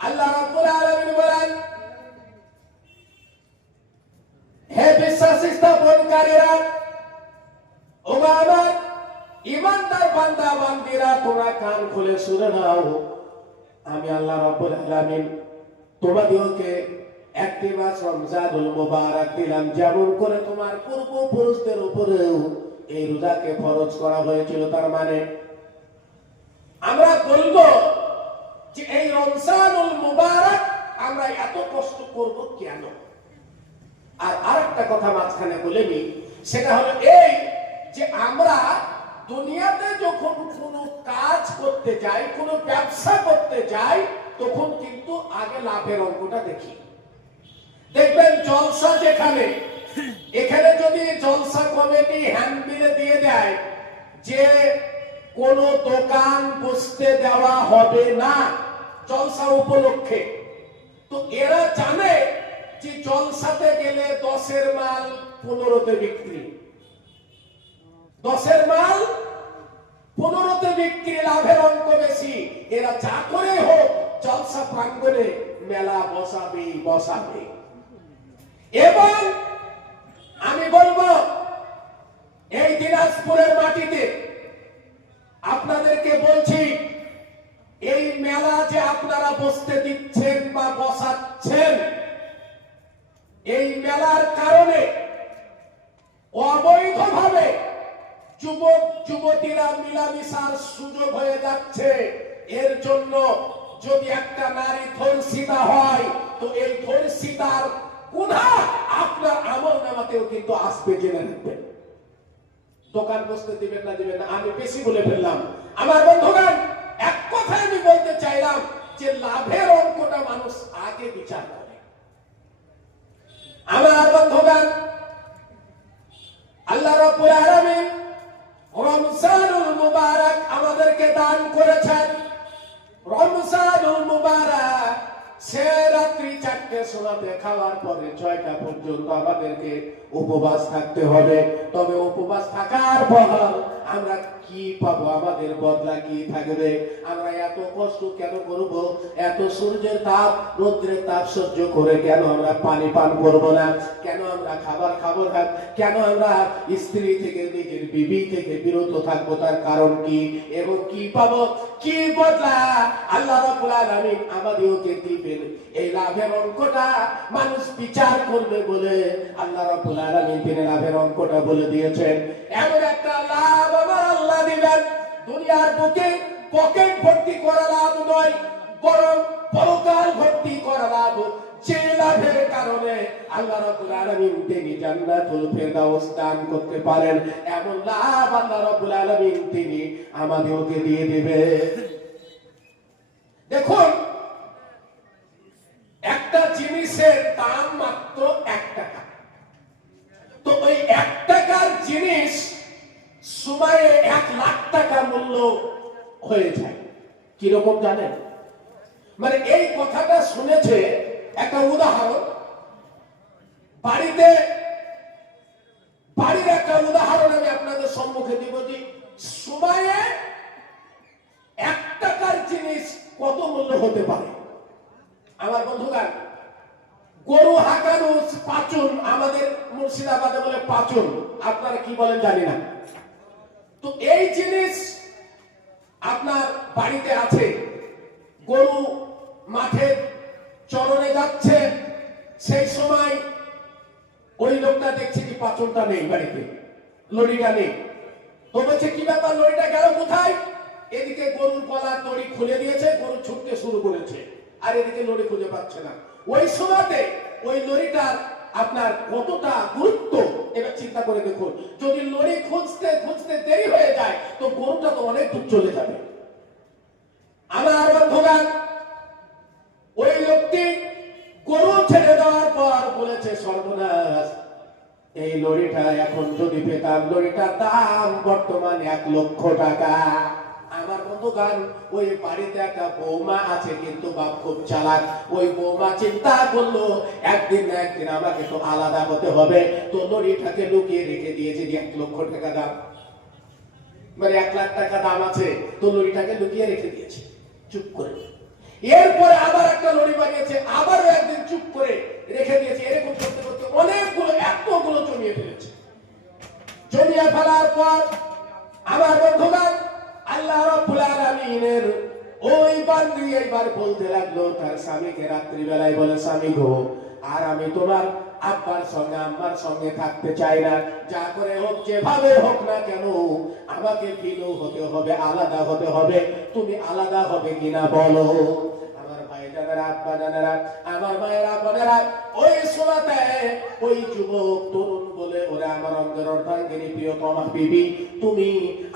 আল্লাহ রাব্বুল আলামিন বলেন, হে বিশ্বাস স্থাপনকারীরা, ও আমার ইমানদার বান্দা বান্দীরা, তোমরা কান খুলে শুনে নাও। আমি আল্লাহ রাব্বুল আলামিন তোমাদেরকে একটি মাস রমজানুল মুবারক দিলাম, যেমন করে তোমার পূর্বপুরুষদের উপরেও এই রোজাকে ফরজ করা হয়েছিল। তার মানে আমরা বলবো যে এই রমজানুল মুবারক আমরা এত কষ্ট করব কেন? আর আরেকটা কথা মাঝখানে বলে নি, সেটা হলো এই যে আমরা দুনিয়াতে যখন কোনো কাজ করতে যাই, কোনো ব্যবসা করতে যাই, তখন কিন্তু আগে লাভের অঙ্কটা দেখি। দেখবেন জলসা যেখানে, এখানে যদি জলসা কমিটি হ্যান্ডবিলে দিয়ে দেয় যে কোন দোকান বসতে দেওয়া হবে না জলসা উপলক্ষে, তো এরা জানে যে জলসাতে গেলে 10-এর মাল 15-তে বিক্রি, 10-এর মাল 15-তে বিক্রি, লাভের অঙ্ক বেশি। এরা যা করে হোক জলসা প্রাঙ্গণে মেলা বসাবে। এবং আমি বলবো এই দিনাজপুরের মাটিতে আপনাদেরকে বলছি, এই মেলা যে আপনারা বসতে দিচ্ছেন বা বসাচ্ছেন, এই মেলার কারণে অবৈধভাবে যুবক যুবতীরা মিলামিশার সুযোগ হয়ে যাচ্ছে। এর জন্য যদি একটা নারী ধর্ষিতা হয়, তো এই ধর্ষিতার গুনাহ আপনার আমলনামাতেও কিন্তু আসবে, জেনে রাখবেন। দোকান বসতে দিবেন না আমি বেশি বলে ফেললাম। আমার বন্ধুগণ, এক কথায় আমি বলতে চাইলাম যে লাভের অঙ্কটা মানুষ আগে বিচার করে। আমার বন্ধুগণ, আল্লাহ রাব্বুল আলামিন রমজানুল মুবারক আমাদেরকে দান করেছেন। রমজানুল মুবারক সে রাত্রি 4টে সোনাতে খাওয়ার পরে 6টা পর্যন্ত আমাদেরকে উপবাস থাকতে হবে। তবে উপবাস থাকার পর আমরা কি পাবো? আমাদের বদলা কি থাকবে? আমরা এত কষ্ট কেন করব? এত সূর্যের তাপ, রৌদ্রের তাপ সহ্য করে কেন আমরা পানি পান করব না? কেন আমরা খাবার খাবো না? কেন আমরা স্ত্রী থেকে, নিজের বিবি থেকে বিরত থাকবো? তার কারণ কি এবং কি পাবো, কি বদলা আল্লাহ রাব্বুল আলামিন আমাদেরকে দিবেন? এই লাভের অঙ্কটা মানুষ বিচার করবে বলে আল্লাহ রাব্বুল আলামিন তিনি লাভের অঙ্কটা বলে দিয়েছেন। এমন একটা লাভ আমার আল্লাহ দিবেন, দুনিয়ার বুকে পকেট ভর্তি করা লাভ নয়, বরং পরকাল ভর্তি করা লাভ। যে লাভের কারণে আল্লাহ রাব্বুল আলামিন তিনি জান্নাতুল ফেরদাউস দান করতে পারেন, এমন লাভ আল্লাহ রাব্বুল আলামিন তিনি আমাদেরকে দিয়ে দিবেন। দেখুন, একটা জিনিসের দাম মাত্র 1 টাকা। তো ওই 1 টাকার জিনিস সময়ে 1 লাখ টাকা মূল্য হয়ে যায়। কিরকম জানেন? মানে এই কথাটা শুনেছে, একটা উদাহরণ, বাড়ির একটা উদাহরণ আমি আপনাদের সম্মুখে দিব যে সময়ে 1 টাকার জিনিস কত মূল্য হতে পারে। আমার বন্ধুগণ, গরু হাঁকানো পাচন, আমাদের মুর্শিদাবাদে বলে পাচন, আপনারা কি বলেন জানি না। তো এই জিনিস আপনার বাড়িতে আছে, গরু মাঠে চরণে যাচ্ছে, সেই সময় ওই লোকটা দেখছে কি পাচনটা নেই বাড়িতে, লড়িটা নেই। তো বলছে কি ব্যাপার, লড়িটা গেল কোথায়? এদিকে গরুর গলার দড়ি খুলে দিয়েছে, গরু ছুটতে শুরু করেছে, আর এদিকে লড়ি খুঁজে পাচ্ছে না। ওই সময়তে ওই লড়িটার আপনার কতটা গুরুত্ব এটা চিন্তা করে দেখুন। যদি লড়ি খুঁজতে খুঁজতে দেরি হয়ে যায়, তো গরুটা তো অনেক দূর চলে যাবে। আমার বন্ধুগণ, ওই লোকটি গরু ছেড়ে দেওয়ার পর বলেছে, সর্বনাশ, এই লড়িটা এখন যদি পেতাম, লড়িটার দাম বর্তমানে 1 লক্ষ টাকা। আমার বন্ধুগণ, ওই বাড়িতে একটা বৌমা আছে, কিন্তু বাপ খুব চালাক। ওই বৌমা চিন্তা করলো একদিন না একদিন আমাকে তো আলাদা হতে হবে। তো লড়িটাকে লুকিয়ে রেখে দিয়েছে যে 1 লক্ষ টাকা দাম, মানে 1 লাখ টাকা দাম আছে, তো লড়িটাকে লুকিয়ে রেখে দিয়েছে চুপ করে। এরপরে আবার একটা লড়ি বানিয়েছে, আবারও একদিন চুপ করে রেখে দিয়েছে। এরকম করতে করতে অনেকগুলো এতগুলো জমিয়ে ফেলেছে। জমিয়ে ফেলার পর আমার বন্ধুগণ, আল্লাহ রাব্বুল আলামিনের ওই বান্দি এইবার বলতে লাগলো তার স্বামীকে রাত্রিবেলায়, বলে স্বামী গো, আর আমি তোমার আব্বার সঙ্গে আম্মার সঙ্গে থাকতে চাই না। যা করে হোক, যেভাবে হোক না কেন, আমাকে ভিন্ন হতে হবে, আলাদা হতে হবে। তুমি আলাদা হবে কিনা বলো। আমার ভাইজানেরা, আব্বা জানেরা, আমার মায়েরা, বোনেরা, ওই সময়তে ওই যুবক তরুণ বলে, ওরা আমার অন্তর অর্ধাঙ্গিনী প্রিয়তমা বিবি, তুমি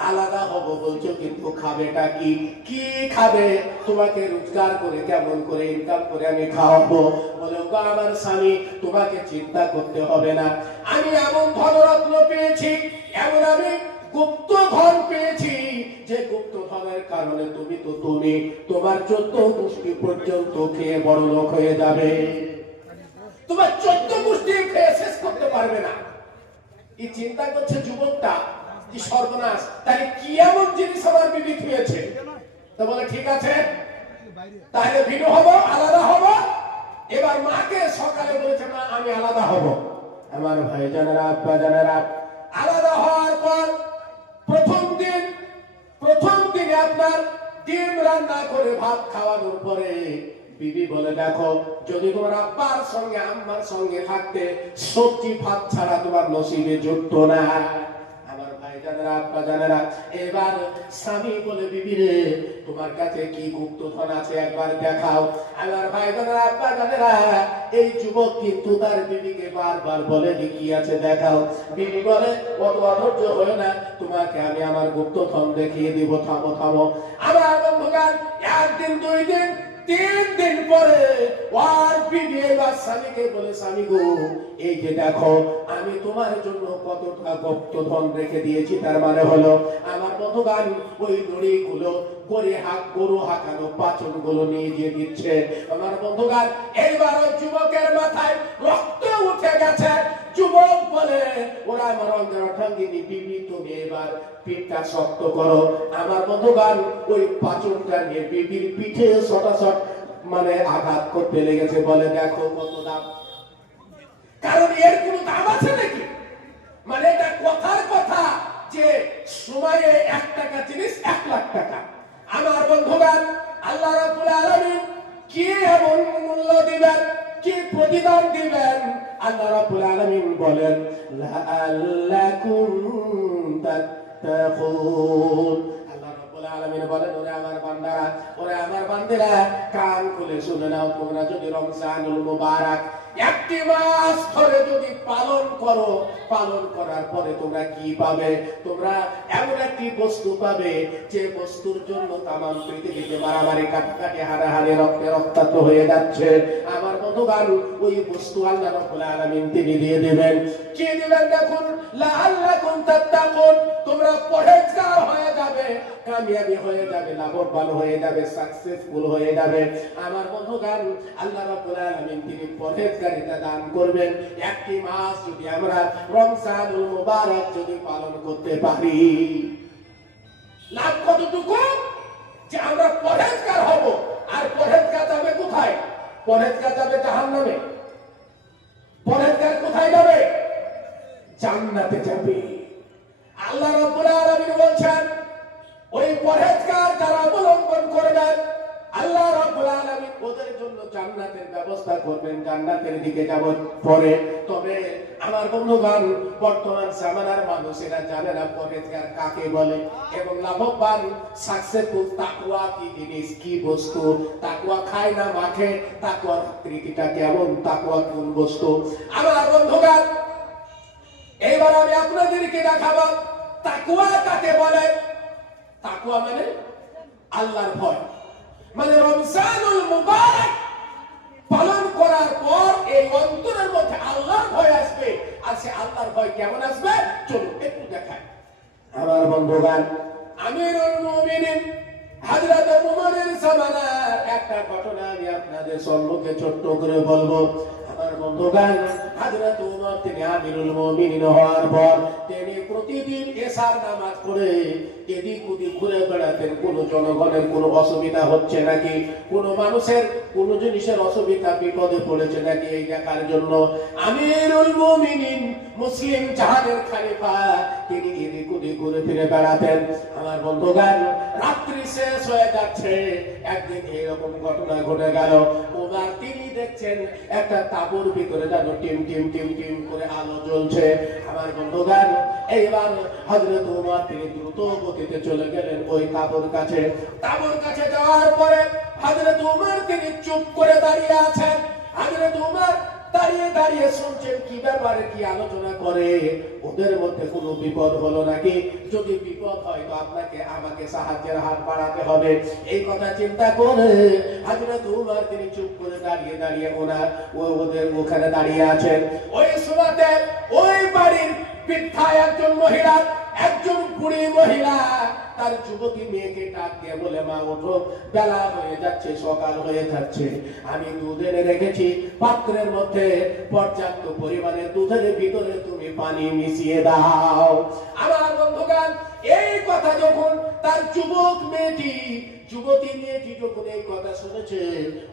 আলাদা হব বলছো, কিন্তু খাবেটা কি? কি খাবে? তোমাকে রোজগার করে, কেমন করে ইনকাম করে আমি খাওয়াবো? বলে গো আমার স্বামী, তোমাকে চিন্তা করতে হবে না। আমি এমন ধনরত্ন পেয়েছি, এমন আমি গুপ্ত ধন পেয়েছি, যে গুপ্ত ধনের কারণে তুমি তোমার 14 গোষ্ঠী পর্যন্ত খেয়ে বড় লোক হয়ে যাবে। তোমার 14 গোষ্ঠী খেয়ে শেষ করতে পারবে না। এই চিন্তা করছে যুবকটা, কি সর্বনাশ, তাই কি এমন জিনিস আমার বিবি খেয়েছে? তো বলে ঠিক আছে, তাহলে ভিন্ন হব, আলাদা হব। এবার মাকে সকালে বলেছে, মা আমি আলাদা হব। আমার ভাই জানেরা, আব্বা জানেরা, আলাদা হওয়ার পর প্রথম দিনে আপনার ডিম রান্না করে ভাত খাওয়ানোর পরে বিবি বলে, দেখো, যদি তোমার আব্বার সঙ্গে আম্মার সঙ্গে থাকতে সবজি ভাত ছাড়া তোমার নসিবে জুটতো না। আমার ভাই জানেরা, আব্বা জানেরা, এবার স্বামী বলে, বিবি রে, তোমার কাছে কি গুপ্তধন আছে একবার দেখাও। আমার ভাই জানেরা, আব্বা জানেরা, এই যুবক কিন্তু তার বিবিকে বারবার বলে, কি আছে দেখাও। বিবি বলে, অত অধৈর্য হয় না, তোমাকে আমি আমার গুপ্তধন দেখিয়ে দিব, থামো থামো। আমার বন্ধুগণ, একদিন, 2 দিন, 3 দিন পরে ওর বিবি এবার স্বামীকে বলে, স্বামী গো, এই যে দেখো, আমি তোমার জন্য কতটা গুপ্তধন রেখে দিয়েছি। তার মানে হলো, আমার বন্ধুগণ, ওই লড়িগুলো গরু হাঁকানো পাচন গুলো নিয়ে গিয়ে দিচ্ছে। আমার বন্ধুগণ, এইবার ওই যুবকের মাথায় রক্ত উঠে গেছে। যুবক বলে, ওরা আমার অঙ্গাঙ্গিনী বিবি, তুমি এবার পিঠটা শক্ত করো। আমার বন্ধুগণ, ওই পাচনটা নিয়ে বিবির পিঠে শটাশট মানে আঘাত করতে লেগেছে। বলে, দেখো কত দাম। কারণ এর কোন দাম আছে নাকি? মানে এটা কথার কথা যে সময়ে 1 টাকা জিনিস 1 লাখ টাকা। আমার বন্ধুগণ, আল্লাহ রাব্বুল আলামিন কি এমন মূল্য দিবেন, কি প্রতিদান দিবেন? আল্লাহ রাব্বুল আলামিন বলেন, লাআল্লাকুম তাত্তাকুন। আল্লাহ রাব্বুল আলামিন বলেন, ওরে আমার বান্দারা, ওরে আমার বান্দিরা, কান খুলে শুনে নাও। তোমরা যদি রমজানুল মুবারক 1 মাস ধরে যদি পালন করো, পালন করার পরে তোমরা কি পাবে? তোমরা এমন একটি বস্তু পাবে, যে বস্তুর জন্য তামাম পৃথিবীতে মারামারি, কাটাকাটি, হারাহারি, রক্তে রক্তাক্ত হয়ে যাচ্ছে। আমার বন্ধুগণ, ওই বস্তু আল্লাহ রাব্বুল আলামিন তিনি দিয়ে দিবেন। কি দিবেন দেখুন, লাআল্লাকুম তাত্তাকুন। তোমরা পরহেজগার হয়ে যাবে, কামিয়াবি হয়ে যাবে, লাভবান হয়ে যাবে, সাকসেসফুল হয়ে যাবে। আমার বন্ধুগণ, আল্লাহ রাব্বুল আলামিন তিনি পরহেজগারিতা দান করবেন। 1 মাস যদি আমরা রমজানুল মুবারক যদি পালন করতে পারি, লাভ কতটুকু? যে আমরা পরহেজগার হব। আর পরহেজগার যাবে কোথায়? পরহেজগার যাবে জাহান্নামে। পরহেজগার কোথায় যাবে? জান্নাতে যাবে। আল্লাহ রাব্বুল আলামিন বলছেন, ওই পরহেজগার যারা অবলম্বন করবেন, আল্লাহ রাব্বুল আলামিন ওদের জন্য জান্নাতের ব্যবস্থা করবেন। জান্নাতের দিকে যাব পরে। তবে আমার বন্ধুগণ, বর্তমান জামানার মানুষেরা জানে না পরহেজগার কাকে বলে, এবং লাভবান সাকসেসফুল তাকওয়া কি জিনিস, কি বস্তু। তাকওয়া খায় না মাখে, তাকওয়ার আকৃতিটা কেমন, তাকওয়া কোন বস্তু। আমার বন্ধুগণ, এইবার আমি আপনাদেরকে দেখাবো তাকওয়া কাকে বলে। তাকওয়া মানে আল্লাহর ভয়। মানে রমজানুল মুবারক পালন করার পর এই অন্তরের মধ্যে আল্লাহর ভয় আসবে। আর সে আল্লাহর ভয় কেমন আসবে, চলুন একটু দেখাই। আমার বন্ধুগণ, আমিরুল মুমিনিন হযরত ওমরের জামানার একটা ঘটনা আমি আপনাদের সম্মুখে ছোট্ট করে বলবো। আমার বন্ধুগণ, হযরত ওমর তিনি আমিরুল মুমিনিন হওয়ার পর তিনি প্রতিদিন এশার নামাজ পড়ে এদিক ওদিক ঘুরে বেড়াতেন। কোন জনগণের কোনো অসুবিধা হচ্ছে নাকি, কোন মানুষের কোন জিনিসের অসুবিধা বিপদে পড়েছে নাকি, এই দেখার জন্য আমিরুল মুমিনিন মুসলিম জাহানের খলিফা তিনি এদিক ওদিক ঘুরে ফিরে বেড়াতেন। আমার বন্ধুগণ, রাত্রি শেষ হয়ে যাচ্ছে, একদিন এরকম ঘটনা ঘটে গেল। ওমর তিনি দেখছেন একটা তাঁবুর ভিতরে যেন টিম টিম টিম টিম করে আলো জ্বলছে। আমার বন্ধুগণ, এইবার হযরত ওমর তিনি দ্রুত গতিতে চলে গেলেন ওই তাঁবুর কাছে। তাঁবুর কাছে যাওয়ার পরে হযরত ওমর তিনি চুপ করে দাঁড়িয়ে আছেন। হযরত ওমর দাঁড়িয়ে দাঁড়িয়ে শুনছেন কি ব্যাপারে কি আলোচনা করে, ওদের মধ্যে কোনো বিপদ হলো নাকি, যদি বিপদ হয় তো আপনাকে আমাকে সাহায্যের হাত বাড়াতে হবে। এই কথা চিন্তা করে হযরত ওমর তিনি চুপ করে দাঁড়িয়ে দাঁড়িয়ে ওদের ওখানে দাঁড়িয়ে আছেন। ওই সময়তে ওই বাড়ির বৃদ্ধা একজন মহিলা, একজন বুড়ি মহিলা তার যুবতী মেয়েকে ডাক দিয়ে বলে, মা ওঠো, বেলা হয়ে যাচ্ছে, সকাল হয়ে যাচ্ছে, আমি দুধ এনে রেখেছি, পাত্রের মধ্যে পর্যাপ্ত পরিমাণে দুধের ভিতরে তুমি পানি মিশিয়ে দাও। আমার বন্ধুগণ, এই কথা যখন তার যুবতী মেয়েটি যখন এই কথা শুনেছে,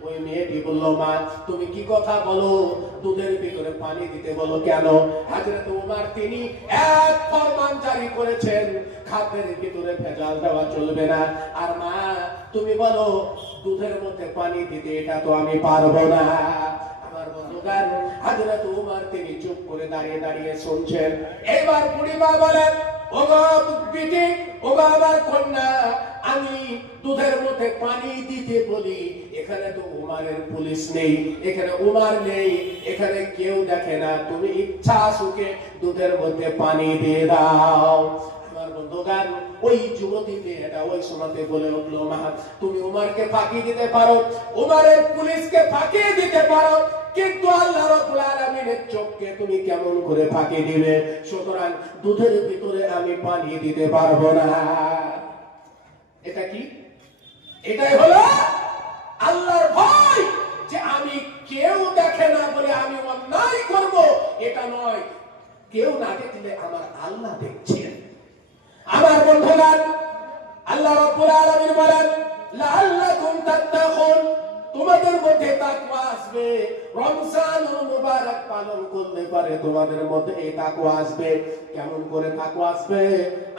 ওই মেয়েটি বলল, মা তুমি কি কথা বলো, দুধের ভিতরে পানি দিতে বলো কেন? হযরত ওমর তিনি এক ফরমান জারি করেছেন, খাদ্যের ভিতরে ভেজাল দেওয়া চলবে না। আর মা তুমি বলো দুধের মধ্যে পানি দিতে, এটা তো আমি পারবো না। আমার বন্ধুগণ, হযরত ওমর তিনি চুপ করে দাঁড়িয়ে দাঁড়িয়ে শুনছেন। এবার বুড়িমা বলেন, ওগো বিটি, ওগো আমার কন্যা, আমি দুধের মধ্যে পানি দিতে বলি, এখানে তো ওমরের পুলিশ নেই, এখানে ওমর নেই, এখানে কেউ দেখে না, তুমি ইচ্ছা সুখে দুধের মধ্যে পানি দিয়ে দাও। আমার বন্ধুগণ, ওই যুবতী মেয়েটা ওই সময়তে বলে উঠলো, মা তুমি ওমরকে ফাঁকি দিতে পারো, ওমরের পুলিশকে ফাঁকি দিতে পারো, কিন্তু আল্লাহ রাব্বুল আলামিনের চোখকে তুমি কেমন করে ফাঁকি দিবে? সুতরাং দুধের ভিতরে আমি পানি দিতে পারবো না। এটা কি? এটাই হলো আল্লাহর ভয়, যে আমি কেউ দেখে না বলে আমি অন্যায় করব, এটা নয়, কেউ না দেখলে আমার আল্লাহ দেখছেন। আমার বন্ধুগণ, আল্লাহ রাব্বুল আলামিন বলেন, লাআল্লাকুম তাত্তাকুন, তোমাদের মধ্যে তাকওয়া আসবে, রমজানুল মুবারক পালন করতে পারে তোমাদের মধ্যে এই তাকওয়া আসবে। কেমন করে তাকওয়া আসবে?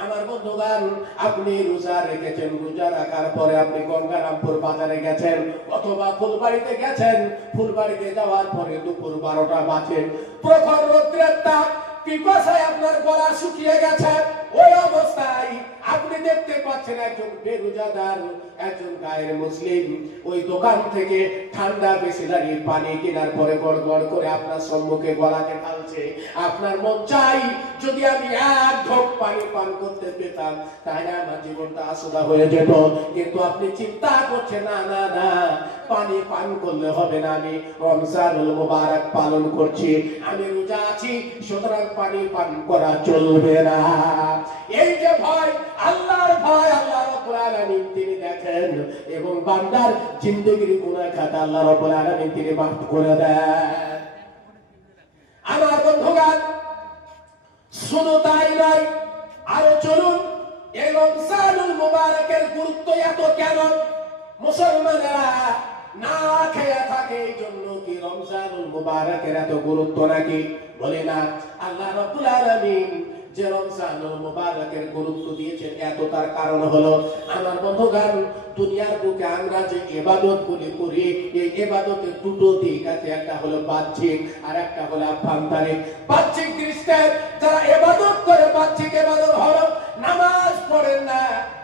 আমার বন্ধুগণ, আপনি রোজা রেখেছেন, রোজা রাখার পরে আপনি গঙ্গারামপুর বাজারে গেছেন অথবা ফুলবাড়িতে গেছেন, ফুলবাড়িতে যাওয়ার পরে দুপুর 12টা বাজে, প্রখর রৌদ্রের তাপ, পিপাসায় আপনার গলা শুকিয়ে গেছে, ওই অবস্থায় আপনি দেখতে পাচ্ছেন একজন বেরোজাদার, একজন গায়ের মুসলিম ওই দোকান থেকে ঠান্ডা বিসলারির পানি কেনার পরে গড় গড় করে আপনার সম্মুখে গলাতে ঢালছে। আপনার মন চাই যদি আমি এক ঢোক পানি পান করতে পেতাম তাহলে আমার জীবনটা আলাদা হয়ে যেত, কিন্তু আপনি চিন্তা করছেন না না না, পানি পান করলে হবে না, আমি রমজানুল মুবারক পালন করছি, আমি রোজা আছি, সুতরাং পানি পান করা চলবে না। এই যে ভয়, আল্লাহর ভয়, আল্লাহ রাব্বুল আলামিন তিনি দেখেন এবং বান্দার জিন্দেগির গুনাহ খাতা আল্লাহ রাব্বুল আলামিন তিনি মাফ করে দেন। আমার বন্ধুগণ, শুধু তাই নয়, আরো চলুন এই রমজানুল মুবারকের গুরুত্ব এত কেন? মুসলমানেরা না খেয়ে থাকে এই জন্য কি রমজানুল মুবারকের এত গুরুত্ব নাকি? বলে না, আল্লাহ রাব্বুল আলামিন যে রমজানুল মুবারকের গুরুত্ব দিয়েছেন এত তার কারণ হলো, আমার বন্ধুগণ, দুনিয়ার বুকে আমরা যে ইবাদত গুলি করি, এই ইবাদতের দুটো দিক আছে, একটা হলো বাহ্যিক আর একটা হলো আভ্যন্তরিক। বাহ্যিক দৃষ্টিতে যারা ইবাদত করে, বাহ্যিক ইবাদত হলো নামাজ পড়েন না,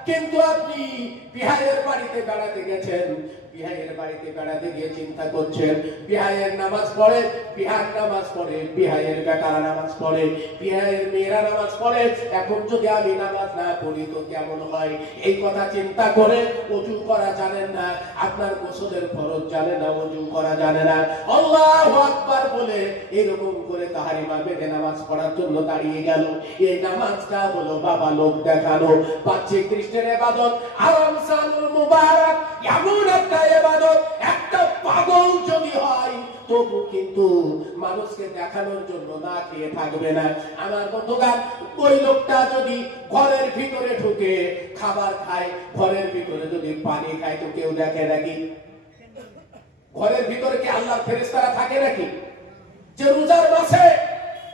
কিন্তু আপনি বিহারের বাড়িতে বেড়াতে গেছেন, বিহারের বাড়িতে বেড়াতে গিয়ে চিন্তা করছেন, বিহারের নামাজ পড়ে, বিহার নামাজ পড়ে, বিহারের বেটারা নামাজ পড়ে, বিহারের মেয়েরা নামাজ পড়ে, এখন যদি আমি নামাজ না পড়ি তো কেমন হয়? এই কথা চিন্তা করে ওযু করা জানেন না, আপনার গোসলের ফরজ জানেন না, ওযু করা জানে না, আল্লাহু আকবার বলে এরকম করে তাহারিমা বেঁধে নামাজ পড়ার জন্য দাঁড়িয়ে গেল। এই নামাজটা হলো বাবা লোক দেখানো বাহ্যিক দৃষ্টির ইবাদত। আর রমজানুল মুবারক এমন একটা ইবাদত, একটা পাগল যদি হয় তো তবু কিন্তু মানুষকে দেখানোর জন্য না খেয়ে থাকবে না। আমার বন্ধুগণ, ওই লোকটা যদি ঘরের ভিতরে ঢুকে খাবার খায়, ঘরের ভিতরে যদি পানি খায়, তো কেউ দেখে নাকি? ঘরের ভিতরে কি আল্লাহর ফেরেশতারা থাকে নাকি? যে রোজার মাসে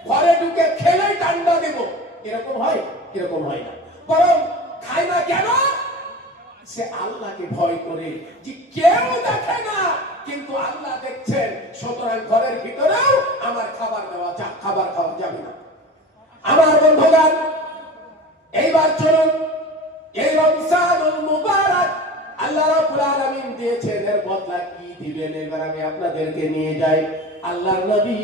ঘরে ঢুকে খেলেই ঠান্ডা দেব, এরকম হয়? এরকম হয় না। বরং খায় না কেন? সে আল্লাহকে ভয় করে, যে কেউ দেখে না কিন্তু আল্লাহ দেখছেন, সুতরাং ঘরের ভিতরেও আমার খাবার খাওয়া যাবে না। আমার বন্ধুগণ, এইবার চলুন, এই রমজানুল মুবারক আল্লাহ রাব্বুল আলামিন দিয়েছেন, এর বদলা কি দিবেন এবার আমি আপনাদেরকে নিয়ে যাই। আল্লাহর নবী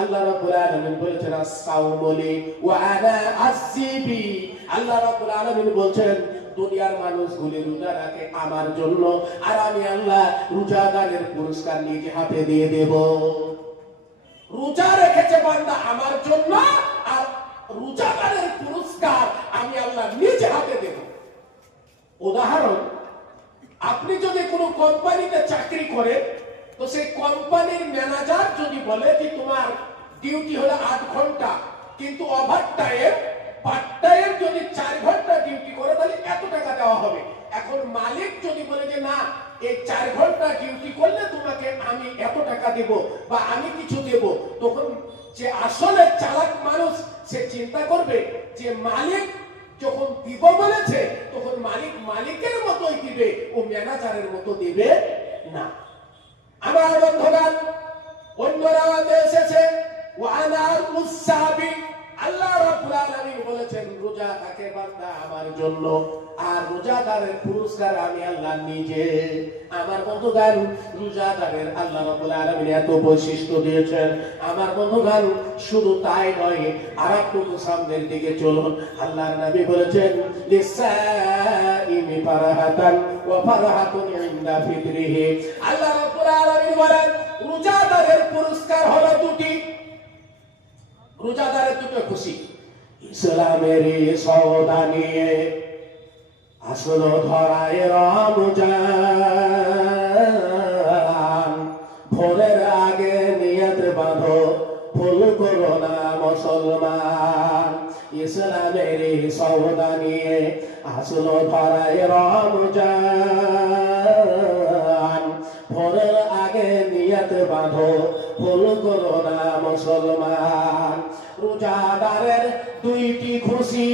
আল্লাহ রাব্বুল আলামিন বলেছেন, আস-সাওমু লি ওয়া আনা আসিবি। আল্লাহ রাব্বুল আলামিন বলেছেন, দুনিয়ার মানুষগুলি রোজা রাখে আমার জন্য, আর আমি আল্লাহ রোজাদারের পুরস্কার নিজ হাতে দিয়ে দেব। রোজা রেখেছে বান্দা আমার জন্য, আর রোজাদারের পুরস্কার আমি আল্লাহ নিজ হাতে দেব। উদাহরণ, আপনি যদি কোনো কোম্পানিতে চাকরি করেন, তো সেই কোম্পানির ম্যানেজার যদি বলে যে তোমার ডিউটি হলো 8 ঘন্টা, কিন্তু ওভার টাইম পার্ট টাইম যদি 4 ঘন্টা ডিউটি করে, তাহলে এত টাকা দেওয়া হবে। এখন মালিক যদি বলে যে না, এই 4 ঘন্টা ডিউটি করলে তোমাকে আমি এত টাকা দেব বা আমি কিছু দেব, তখন যে আসলে চালাক মানুষ সে চিন্তা করবে যে মালিক যখন দিব বলেছে, তখন মালিক মালিকের মতোই দিবে, ও ম্যানেজারের মতো দিবে না। আমার বন্ধুগণ, অন্য রাওয়াতে এসেছে ওয়ানা মুসাবি, আল্লাহ রাব্বুল আলামিন বলেছেন রোজা থাকে বান্দা আমার জন্য, আর রোজাদারের পুরস্কার আমি আল্লাহ নিজে। আমার বন্ধুগণ, রোজাদারের আল্লাহ রাব্বুল আলামিন এত বৈশিষ্ট্য দিয়েছেন। আমার বন্ধুগণ, শুধু তাই নয়, আরেকটু সামনের দিকে চলুন। আল্লাহর নবী বলেছেন, লিসাইমি ফারাহাতান ওয়া ফারাহাতুন ইনদা ফিতরিহি। আল্লাহ রাব্বুল আলামিন বলেন, রোজাদারের পুরস্কার হলো দুটি। রোজাদারের দুটো খুশি। ইসলামের সওদা নিয়ে আসলো ধরায় রমজান, ভোরের আগে নিয়ত বাঁধো, ভুল করো না মুসলমান। ইসলামের সওদা নিয়ে আসলো ধরায় রমজান, ভোরের আগে নিয়ত বাঁধো, ভুল করো না মুসলমান। রোজাদারের দুইটি খুশি,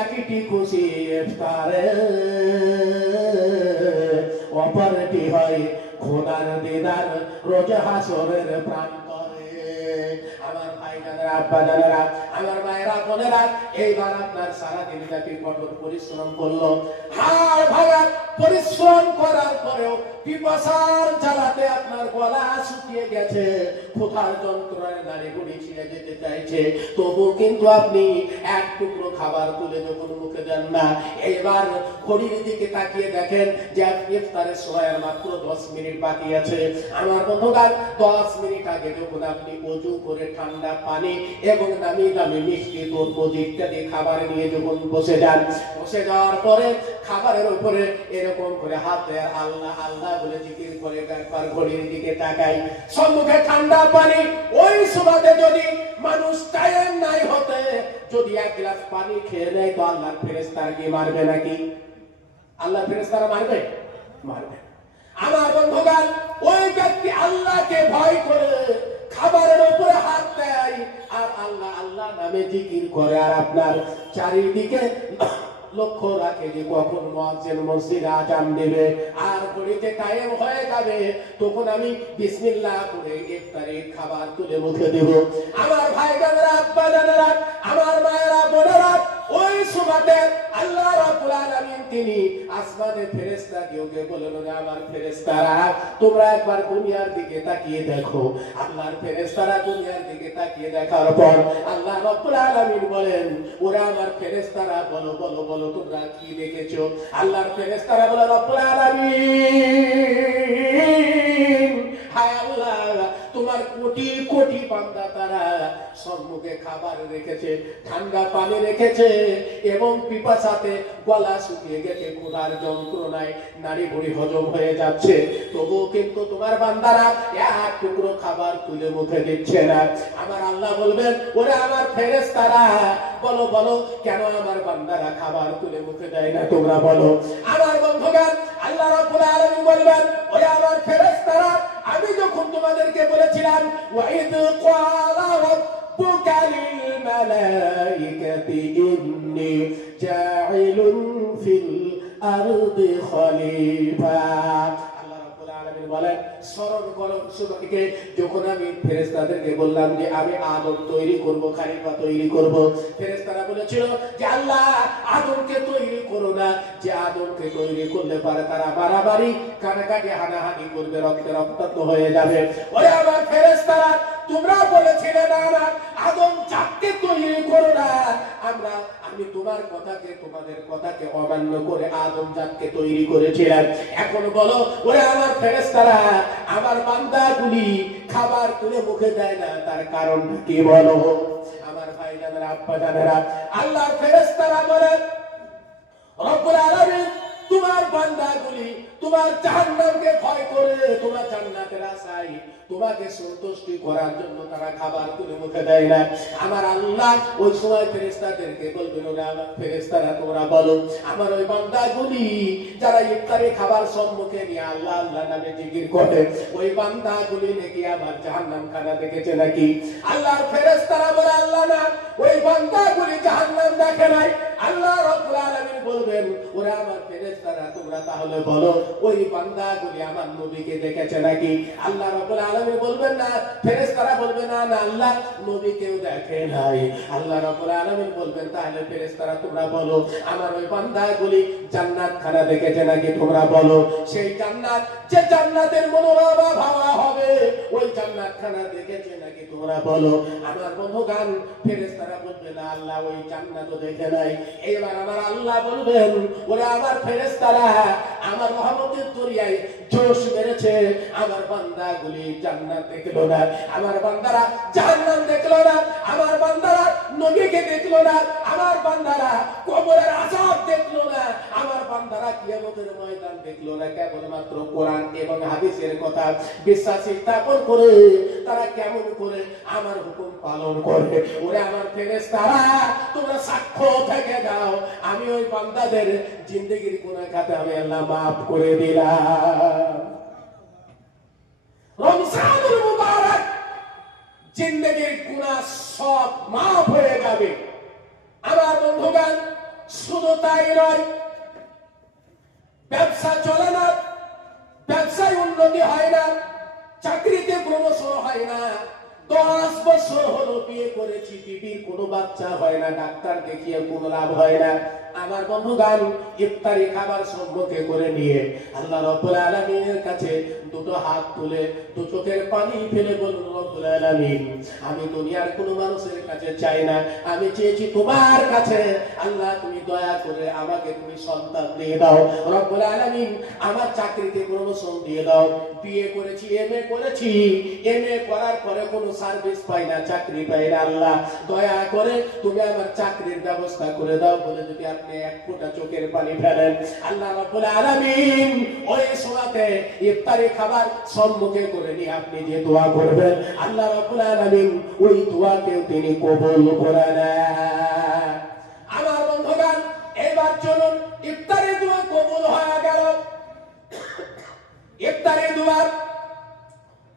একটি খুশি ইফতারে, অপরটি হয় খোদার দিদার রোজ হাসরের প্রান্তরে। আমার ভাই জানেরা, আব্বা জানেরা, আমার মায়েরা, বোনেরা, এইবার আপনার সারাদিন ব্যাপী কঠোর পরিশ্রম করলো, হাড় ভাঙা পরিশ্রম করার পরেও পিপাসার জ্বালাতে আপনার গলা শুকিয়ে গেছে, ক্ষুধার যন্ত্রণায় দাঁড়ে গুড়ি ছিঁড়ে যেতে চাইছে, তবু কিন্তু আপনি এক টুকরো খাবার তুলে যখন মুখে দেন না, এবার ঘড়ির দিকে তাকিয়ে দেখেন যে ইফতারের সময় আর মাত্র 10 মিনিট বাকি আছে। আমার বন্ধুগণ, 10 মিনিট আগে যখন আপনি ওযু করে ঠান্ডা পানি এবং দামি দামি মিষ্টি, তরমুজ ইত্যাদি খাবার নিয়ে যখন বসে যান, বসে যাওয়ার পরে খাবারের উপরে এরকম করে হাত দেয়, আল্লাহ আল্লাহ বলে জিকির করে একবার ঘড়ির দিকে তাকাই, সম্মুখে ঠান্ডা পানি। ওই সময়তে যদি মানুষ টাইম নাই হতে যদি 1 গ্লাস পানি খেয়ে নেয়, তো আল্লাহর ফেরেশতারা কি মারবে নাকি? আল্লাহর ফেরেশতারা মারবে? মারবে। আমার বন্ধুগণ, ওই ব্যক্তি আল্লাহকে ভয় করে খাবারের উপরে হাত দেয় আর আল্লাহ আল্লাহ নামে জিকির করে, আর আপনার চারিদিকে লক্ষ্য রাখে যে কখন মুয়াজ্জিন মসজিদে আযান দেবে আর ঘড়িতে টাইম হয়ে যাবে, তখন আমি বিসমিল্লাহ করে ইফতারের খাবার তুলে মুখে দেব। আমার ভাই বোনেরা, আব্বা জানেরা, আমার মায়েরা, বোনেরা, ওই সময়তে আল্লাহ রাব্বুল আলামিন তিনি আসমানের ফেরেশতাকে বলেন, আমার ফেরেশতারা তোমরা একবার দুনিয়ার দিকে তাকিয়ে দেখো। আল্লাহর ফেরেশতারা দুনিয়ার দিকে তাকিয়ে দেখার পর আল্লাহ রাব্বুল আলামিন বলেন, ওরা আমার ফেরেশতারা বলো বলো বলো তোমরা কি দেখেছো? আল্লাহর ফেরেশতারা বলে, রব্বুল আলামিন, হায় আল্লাহ, তোমার কোটি কোটি বান্দা তারা সম্মুখে খাবার রেখেছে, ঠান্ডা পানি রেখেছে এবং পিপাসাতে গলা শুকিয়ে গেছে, ক্ষুধার যন্ত্রণায় নাড়ি ভুড়ি হজম হয়ে যাচ্ছে, তবুও কিন্তু তোমার বান্দারা এক টুকরো খাবার তুলে মুখে দিচ্ছে না। আমার আল্লাহ বলবেন, ওরে আমার ফেরেশতারা, বলো বলো কেন আমার বান্দারা খাবার তুলে মুখে দেয় না, তোমরা বলো। আমার বন্ধুগণ, আল্লাহ রাব্বুল আলামিন বলবেন, ওরে আমার ফেরেশতারা, আমি যখন তোমাদেরকে বলেছিলাম ওয়াইদ ক্বালা রাব্বুকা লিল মালাইকাতি ইন্নী জাইলুন ফিল আরদি খলিফা, বলেন স্মরণ করো সুবাকে, যখন আমি ফেরেশতাদেরকে বললাম যে আমি আদম তৈরি করব, খলিফা তৈরি করব, ফেরেশতারা বলেছিল যে আল্লাহ আদমকে তৈরি করো না, যে আদমকে তৈরি করলে পারে তারা মারামারি কানাকাটি হানাহানি করবে, রক্তে রক্তাক্ত হয়ে যাবে। ওরে আমার ফেরেশতারা, তোমরা বলেছিলে না না আদম জাতকে তৈরি করো না, আমি তোমার কথাকে, তোমাদের কথাকে অমান্য করে আদম জাতকে তৈরি করেছিলাম। এখন বলো ওরে আমার ফেরেশতারা, আমার বান্দাগুলি খাবার তুলে মুখে দেয় না, তার কারণ কি বলো? আমার ভাই জানেরা, আব্বা জানেরা, আল্লাহর ফেরেশতারা বলেন, রব্বুল আলামিন তোমার বান্দাগুলি তোমার জাহান্নামকে ভয় করে, তোমার জান্নাতের আশায় তোমাকে সন্তুষ্টি করার জন্য তারা খাবার তুলে মুখে দেয় না। আমার আল্লাহ ওই সময় ফেরেশতাদেরকে বলবেন, ওরে আমার ফেরেশতারা, তোমরা বলো আমার ওই বান্দাগুলি যারা ইফতারে খাবার সম্মুখে নিয়ে আল্লাহ আল্লাহ নামে জিকির করে, ওই বান্দাগুলি নাকি আমার জাহান্নাম খানা দেখেছে নাকি? আল্লাহর ফেরেশতারা বলে, আল্লাহ না, ওই বান্দাগুলি জাহান্নাম দেখে নাই। আল্লাহ রাব্বুল আলামিন বলবেন, ওরে আমার ফেরেশতারা, তোমরা তাহলে বলো ওই বান্দাগুলি আমার নবীকে দেখেছে নাকি? আল্লাহ রাব্বুল আলামিন বলবেন না, ফেরেশতারা বলবে না না, আল্লাহ নবীকেও দেখে নাই। আল্লাহ রাব্বুল আলামিন বলবেন, তাহলে ফেরেশতারা তোমরা বলো আমার ওই বান্দাগুলি জান্নাত খানা দেখেছে নাকি? তোমরা বলো সেই জান্নাত, যে জান্নাতের মনোরমা ভাবা হবে, ওই জান্নাত খানা দেখেছে নাকি? তোমরা বলো। আমার বন্ধুগণ, ফেরেশতারা বলবে না আল্লাহ ওই জান্নাতও দেখে নাই। এবার আমার আল্লাহ বলবেন, ওরে আমার ফেরেশতারা, আমার রহমতের দরিয়ায় জোশ মেরেছে, আমার বান্দাগুলি জান্নাত দেখলো না, আমার বান্দারা জাহান্নাম দেখলো না, আমার বান্দারা নবীকে দেখলো না, আমার বান্দারা কবরের আযাব দেখলো না, আমার বান্দারা কিয়ামতের ময়দান দেখলো না। কেবলমাত্র কোরআন এবং হাদিসের কথা বিশ্বাস স্থাপন করে তারা কেমন করে আমার হুকুম পালন করে। ওরে আমার ফেরেশতারা, তোমরা সাক্ষ্য থেকে যাও, আমি ওই বান্দাদের জিন্দেগির গুনাহ খাতা আমি আল্লাহ মাফ করে দিলাম। রমজানুল মুবারক, জিন্দেগির গুনাহ সব মাফ হয়ে যাবে। আমার বন্ধুগণ, শুধু তাই নয়, ব্যবসা চলে না, ব্যবসায় উন্নতি হয় না, চাকরিতে প্রমোশন হয় না, 10 বছর হলো বিয়ে করেছি, বিবির কোনো বাচ্চা হয় না, ডাক্তার দেখিয়ে কোনো লাভ হয় না। আমার বন্ধুগণ, ইফতারি খাবার সম্মুখে করে নিয়ে আল্লাহ রাব্বুল আলামিনের কাছে দুটো হাত তুলে দু চোখের পানি ফেলে বলুন, রব্বুল আলামিন, আমি দুনিয়ার কোনো মানুষের কাছে চাই না, আমি চেয়েছি তোমার কাছে। আল্লাহ তুমি দয়া করে আমাকে তুমি সন্তান দিয়ে দাও। রব্বুল আলামিন আমার চাকরিতে প্রমোশন দিয়ে দাও। বিয়ে করেছি, এমএ করেছি, এমএ করার পরে কোনো সার্ভিস পাই না, চাকরি পাই না, আল্লাহ দয়া করে তুমি আমার চাকরির ব্যবস্থা করে দাও বলে যদি আপনি এক ফোঁটা চোখের পানি ফেলেন, আল্লাহ রাব্বুল আলামিন ওই সময়তে ইফতারি খাবার সম্মুখে করে নিয়ে আপনি যে দোয়া করবেন, আল্লাহ রাব্বুল আলামিন ওই দোয়াকেও তিনি কবুল করে নেন। আমার বন্ধুগণ, এবার চলুন, ইফতারি দোয়া কবুল হয়ে গেল। ইফতারি দোয়া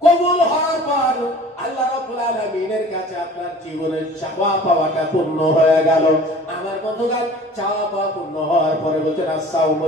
কবুল হওয়ার পর আল্লাহ রাব্বুল আলামিনের কাছে আপনার জীবনের চাওয়া পাওয়াটা পূর্ণ হয়ে গেল। আমার বন্ধুগণ, চাওয়া পাওয়া পূর্ণ হওয়ার পরে বলছেন, আসসাউমু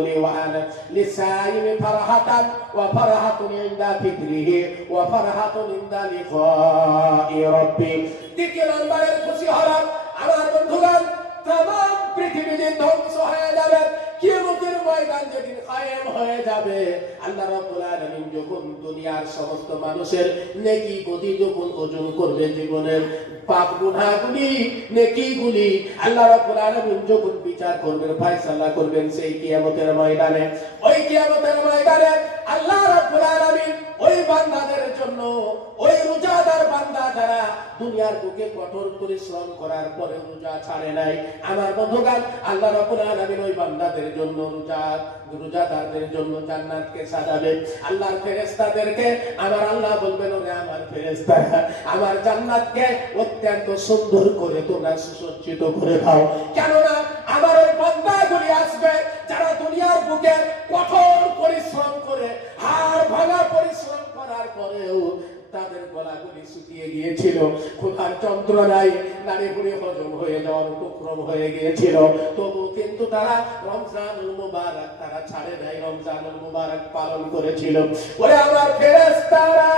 লিসাইমি ফারহাতান ওয়া ফারহাতুন ইনদা ফিতরিহি ওয়া ফারহাতুন ইনদা লিকাই রাব্বি। দ্বিতীয় নম্বরের খুশি হলাম। আমার বন্ধুগণ, तमाम পৃথিবীতে ধ্বংস হয়ে যাবে, কিয়ামতের ময়দান যেদিন কায়েম হয়ে যাবে, আল্লাহ রাব্বুল আলামিন যখন দুনিয়ার সমস্ত মানুষের নেকি গতি যখন ওজন করবে, জীবনের পাপ গুনাহগুলি নেকিগুলি আল্লাহ রাব্বুল আলামিন যখন বিচার করবেন, ফয়সালা করবেন সেই কিয়ামতের ময়দানে, ওই কিয়ামতের ময়দানে আল্লাহ রাব্বুল আলামিন ওই বান্দাদের জন্য, ওই রোজাদার বান্দা যারা দুনিয়ার বুকে কঠোর পরিশ্রম করার পরে রোজা ছাড়ে নাই, আমার বন্ধুগণ আল্লাহ রাব্বুল আলামিন ওই বান্দাদের জন্য রোজাদারদের জন্য জান্নাতকে সাজাবে। আল্লাহর ফেরেশতাদেরকে আমার আল্লাহ বলবেন, ওরে আমার ফেরেশতারা, আমার জান্নাতকে অত্যন্ত সুন্দর করে তোমরা সুসজ্জিত করে দাও। কেননা আমার ওই বান্দাগুলি আসবে যারা দুনিয়ার বুকে কঠোর পরিশ্রম করে, হাড় ভাঙা পরিশ্রম করার পরেও তাদের গলাগুলি শুকিয়ে গিয়েছিল, ক্ষুধার যন্ত্রণায় নাড়ি ভুড়ি হজম হয়ে যাওয়ার উপক্রম হয়ে গিয়েছিল, তবু কিন্তু তারা রমজানুল মুবারক তারা ছাড়ে নাই, রমজানুল মুবারক পালন করেছিল। ওরে আমার ফেরেশতারা,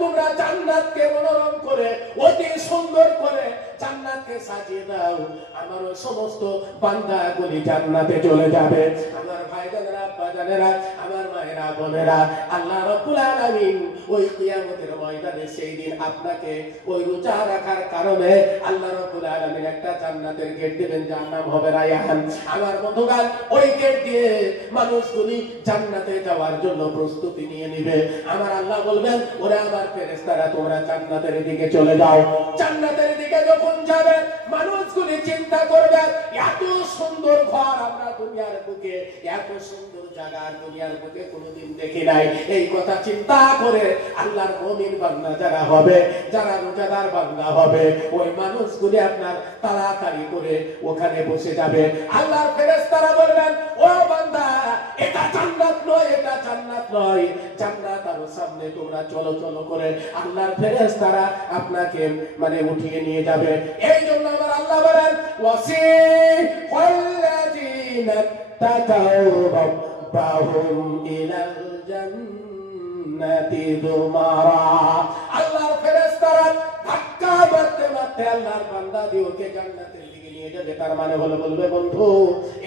তোমরা জান্নাতকে মনোরম করে অতি সুন্দর করে জান্নাতকে সাজিয়ে দাও, আমার ওই সমস্ত বান্দাগুলি জান্নাতে চলে যাবে। আমার ভাইজানেরা, আব্বাজানেরা, আমার মায়েরা, বোনেরা, আল্লাহ রাব্বুল আলামিন ওই কিয়ামতের ময়দানে সেই দিন আপনাকে ওই রোজা রাখার কারণে আল্লাহ রাব্বুল আলামিন একটা জান্নাতের গেট দিবেন, যার নাম হবে রায়হান। আমার বন্ধুগণ ওই গেট দিয়ে মানুষগুলি জান্নাতে যাওয়ার জন্য প্রস্তুতি নিয়ে নেবে। আমার আল্লাহ বলবেন, ওরে আমার ফেরেশতারা, তোমরা জান্নাতের দিকে চলে যাও। জান্নাতের দিকে যখন যাবে মানুষগুলি চিন্তা করবে, এত সুন্দর ঘর আমরা দুনিয়ার বুকে, এত সুন্দর জায়গা দুনিয়ার বুকে কোনোদিন দেখি নাই। এই কথা চিন্তা করে আল্লাহর মুমিন বান্দা যারা হবে, যারা রোজাদার বান্দা হবে, ওই মানুষগুলি আপনার তাড়াতাড়ি করে ওখানে বসে যাবে। আল্লাহর ফেরেশতারা বলবেন, ও বান্দা, এটা জান্নাত নয়, এটা জান্নাত নয়, জান্নাত আরো সামনে, তোমরা চলো চলো করে আল্লাহর ফেরেশতারা আপনাকে মানে উঠিয়ে নিয়ে যাবে। এই জন্য আমার আল্লাহ বলেন, ওয়াসিফাল্লাযীনা তাকাউ রাব্বাহুম ইলাল জান্নাতি যুমারা। আল্লাহর ফেরেশতারা ধাক্কা মারতে মারতে আল্লাহর বান্দাদেরকে জান্নাতের দিকে নিয়ে যাবে। তার মানে হলো বলবে, বন্ধু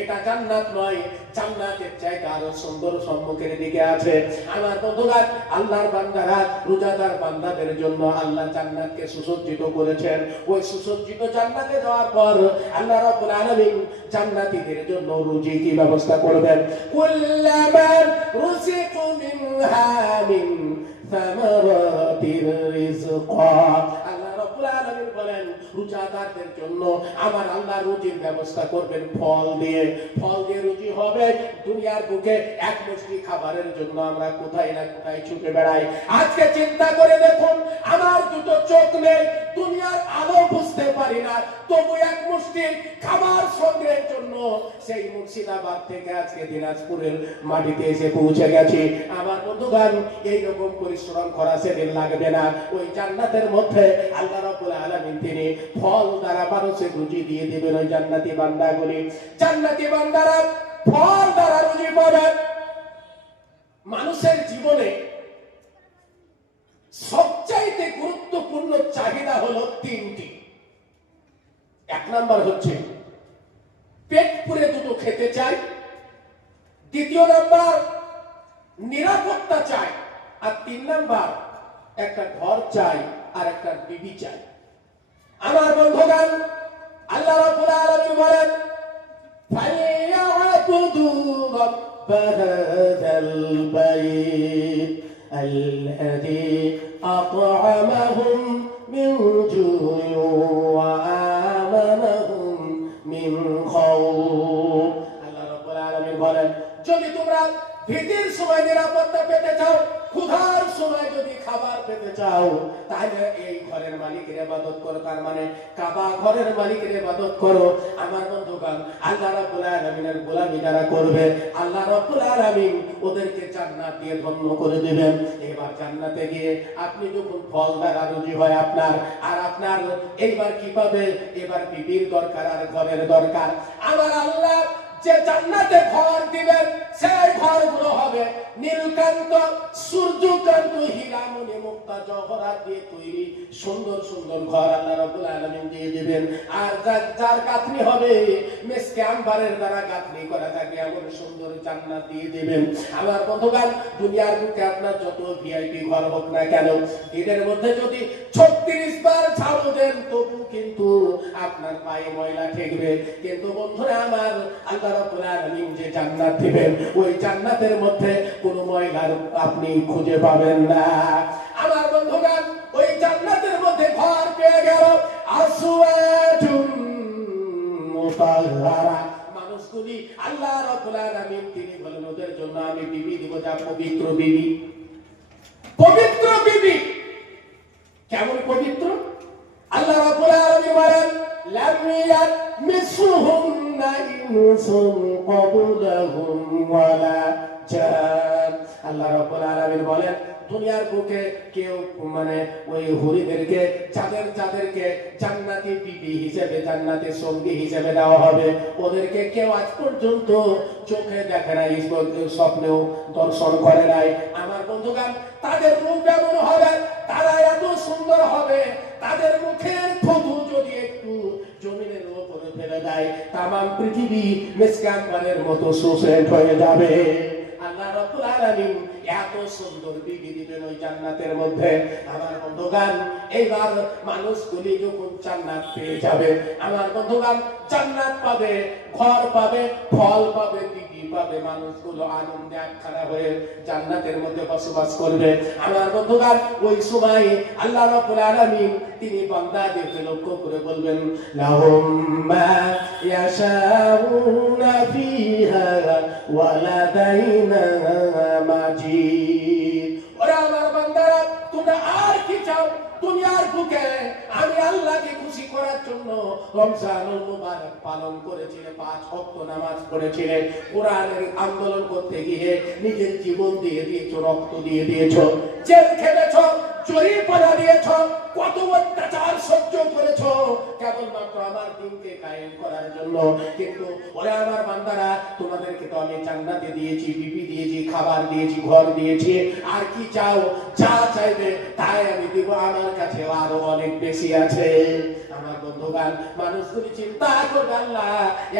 এটা জান্নাত নয়, জান্নাতের চাইতে আরো সুন্দর সম্মুখের দিকে আছে। আমার বন্ধুরা, আল্লাহর বান্দারা, রোজাদার বান্দাদের জন্য আল্লাহ জান্নাতকে সুসজ্জিত করেছেন। ওই সুসজ্জিত জান্নাতে যাওয়ার পর আল্লাহ রাব্বুল আলামিন জান্নাতীদের জন্য রুজি কি ব্যবস্থা করবেন। কুল্লামা রুজিকু মিনহা মিন সামারাতির রিজকা। আল্লাহ রাব্বুল আলামিন বলেন, রোজাদারদের জন্য আমার আল্লাহ রুজির ব্যবস্থা করবেন ফল দিয়ে। ফল দিয়ে রুজি হবে। দুনিয়ার বুকে এক মুষ্টি খাবারের জন্য আমরা কোথায় না কোথায় ছুটে বেড়াই। আজকে চিন্তা করে দেখুন, আমার দুটো চোখ নেই, দুনিয়ার আলো বুঝতে পারি না, তবু এক মুষ্টি খাবার সংগ্রহের জন্য সেই মুর্শিদাবাদ থেকে আজকে দিনাজপুরের মাটিতে এসে পৌঁছে গেছি। আমার বন্ধুগণ, এইরকম পরিশ্রম করা সেদিন লাগবে না। ওই জান্নাতের মধ্যে আল্লাহ রাব্বুল আলামিন তিনি ফল দ্বারা মানুষের রুজি দিয়ে দিবেন। ওই জান্নাতি বান্দাগুলি, জান্নাতি বান্দারা ফল দ্বারা রুজি পাবেন। মানুষের জীবনে সবচাইতে গুরুত্বপূর্ণ চাহিদা হলো তিনটি। এক নাম্বার হচ্ছে পেট পুরে দুটো খেতে চাই, দ্বিতীয় নাম্বার নিরাপত্তা চাই, আর তিন নাম্বার একটা ঘর চাই আর একটা বিবি চাই। আমার বন্ধুগণ, আল্লাহ রাব্বুল আলামিন বলেন, ফালিয়াবুদু রাব্ব হাযাল বাইত আল্লাযী আত'আমাহুম মিন জু'ইন ওয়া আমানাহুম মিন খাউফ। আল্লাহ রাব্বুল আলামিন বলেন, যদি তোমরা ভীতির সময় নিরাপত্তা পেতে চাও, ক্ষুধার সময় যদি খাবার পেতে চাও, তাহলে এই ঘরের মালিকের ইবাদত করো। তার মানে কাবা ঘরের মালিকের ইবাদত করো। আমার বন্ধুগণ, আল্লাহ রাব্বুল আলামিনের গোলামি যারা করবে, আল্লাহ রাব্বুল আলামিন ওদেরকে জান্নাত দিয়ে ধন্য করে দিবেন। এবার জান্নাতে গিয়ে আপনি যখন ফল দ্বারা রুজি হয় আপনার, আর আপনার এইবার কি পাবে? এবার বিবির দরকার আর ঘরের দরকার। আমার আল্লাহ যে জান্নাতে ঘর দিবেন, সেই ঘরগুলো হবে নীলকান্ত, সূর্যকান্ত, হীরামণি, মুক্তা, জওহরাত দিয়ে তৈরি সুন্দর সুন্দর ঘর আল্লাহ রাব্বুল আলামিন দিয়ে দিবেন। আর যার গাঁথনি হবে মেসকে আম্বারের দ্বারা গাঁথনি করা থাকে, এমন সুন্দর জান্নাত দিয়ে দিবেন। আমার বন্ধুগণ, দুনিয়ার বুকে আপনার যত ভিআইপি ঘর হোক না কেন, দিনের মধ্যে যদি 36 বার ঝাড়ু দেন, তবু কিন্তু আপনার পায়ে ময়লা ঠেকবে। কিন্তু বন্ধুরা আমার, আল্লাহ রাব্বুল আলামিন যে জান্নাত দিবেন, ওই জান্নাতের মধ্যে কোনো ময়লা মহিলার আপনি খুঁজে পাবেন না। আমার বন্ধুগণ, ওই জান্নাতের মধ্যে ঘর পেয়ে গেল আসওয়াজুন মুতাহহারা। মানুষগুলি আল্লাহ রাব্বুল আলামিন তিনি বলেন ওদের জন্য আমি বিবি দিব, যা পবিত্র বিবি। পবিত্র বিবি কেমন পবিত্র? আল্লাহ রাব্বুল আলামিন বলেন লাম ইয়াতমিসুহুন্না ইনসুন ক্বাবলাহুম ওয়ালা জান। আল্লাহ রাব্বুল আলামিন বলেন দুনিয়ার বুকে কেউ মানে ওই হুরিদেরকে যাদেরকে জান্নাতি বিবি হিসেবে জান্নাতি সঙ্গী হিসেবে দেওয়া হবে, ওদেরকে কেউ আজ পর্যন্ত চোখে দেখে নাই, স্বপ্নেও দর্শন করে নাই। আমার বন্ধুগণ, তাদের রূপ এমন হবে, তারা এত সুন্দর হবে, তাদের মুখের থুতু যদি একটু জমিনের উপরে ফেলে দেয়, তামাম পৃথিবী মিসকাম্বারের মতো সুসেন্ট হয়ে যাবে। আল্লাহ রাব্বুল আলামিন এত সুন্দর বিবি দিবেন ওই জান্নাতের মধ্যে। আমার বন্ধুগণ, এইবার মানুষগুলি যখন জান্নাত পেয়ে যাবে, আমার বন্ধুগণ জান্নাত পাবে, ঘর পাবে, ফল পাবে, বিবি পাবে, মানুষগুলো আনন্দে আখাড়া হয়ে জান্নাতের মধ্যে বসবাস করবে। আমার বন্ধুগণ, ওই সময় আল্লাহ রাব্বুল আলামিন তিনি বান্দাদেরকে লক্ষ্য করে বলবেন লাহুম মা ইয়াশাউনা ফিহা ওয়া লাদাইনা মাজিদ। ওরা আমার বান্দারা, তোমরা আর কি চাও দুনিয়ার বুকে? আমি আল্লাহকে খুশি করার জন্য রমজানুল মুবারক পালন করেছিলে, 5 ওয়াক্ত নামাজ পড়েছিলে, কোরআনের আন্দোলন করতে গিয়ে নিজের জীবন দিয়ে দিয়েছো, রক্ত দিয়ে দিয়েছো, জেল খেটেছো, জরিমানা দিয়েছো, কত অত্যাচার সহ্য করেছো কেবলমাত্র আমার দিনকে কায়েম করার জন্য। কিন্তু ওরে আমার বান্দারা, তোমাদেরকে তো আমি জান্নাতে দিয়েছি, বিবি দিয়েছি, খাবার দিয়েছি, ঘর দিয়েছি, আর কি চাও? যা চাইবে তাই আমি দিব, আমার কাছে আরো অনেক বেশি আছে। আমার বন্ধুগণ, মানুষগুলি চিন্তা করবে আল্লাহ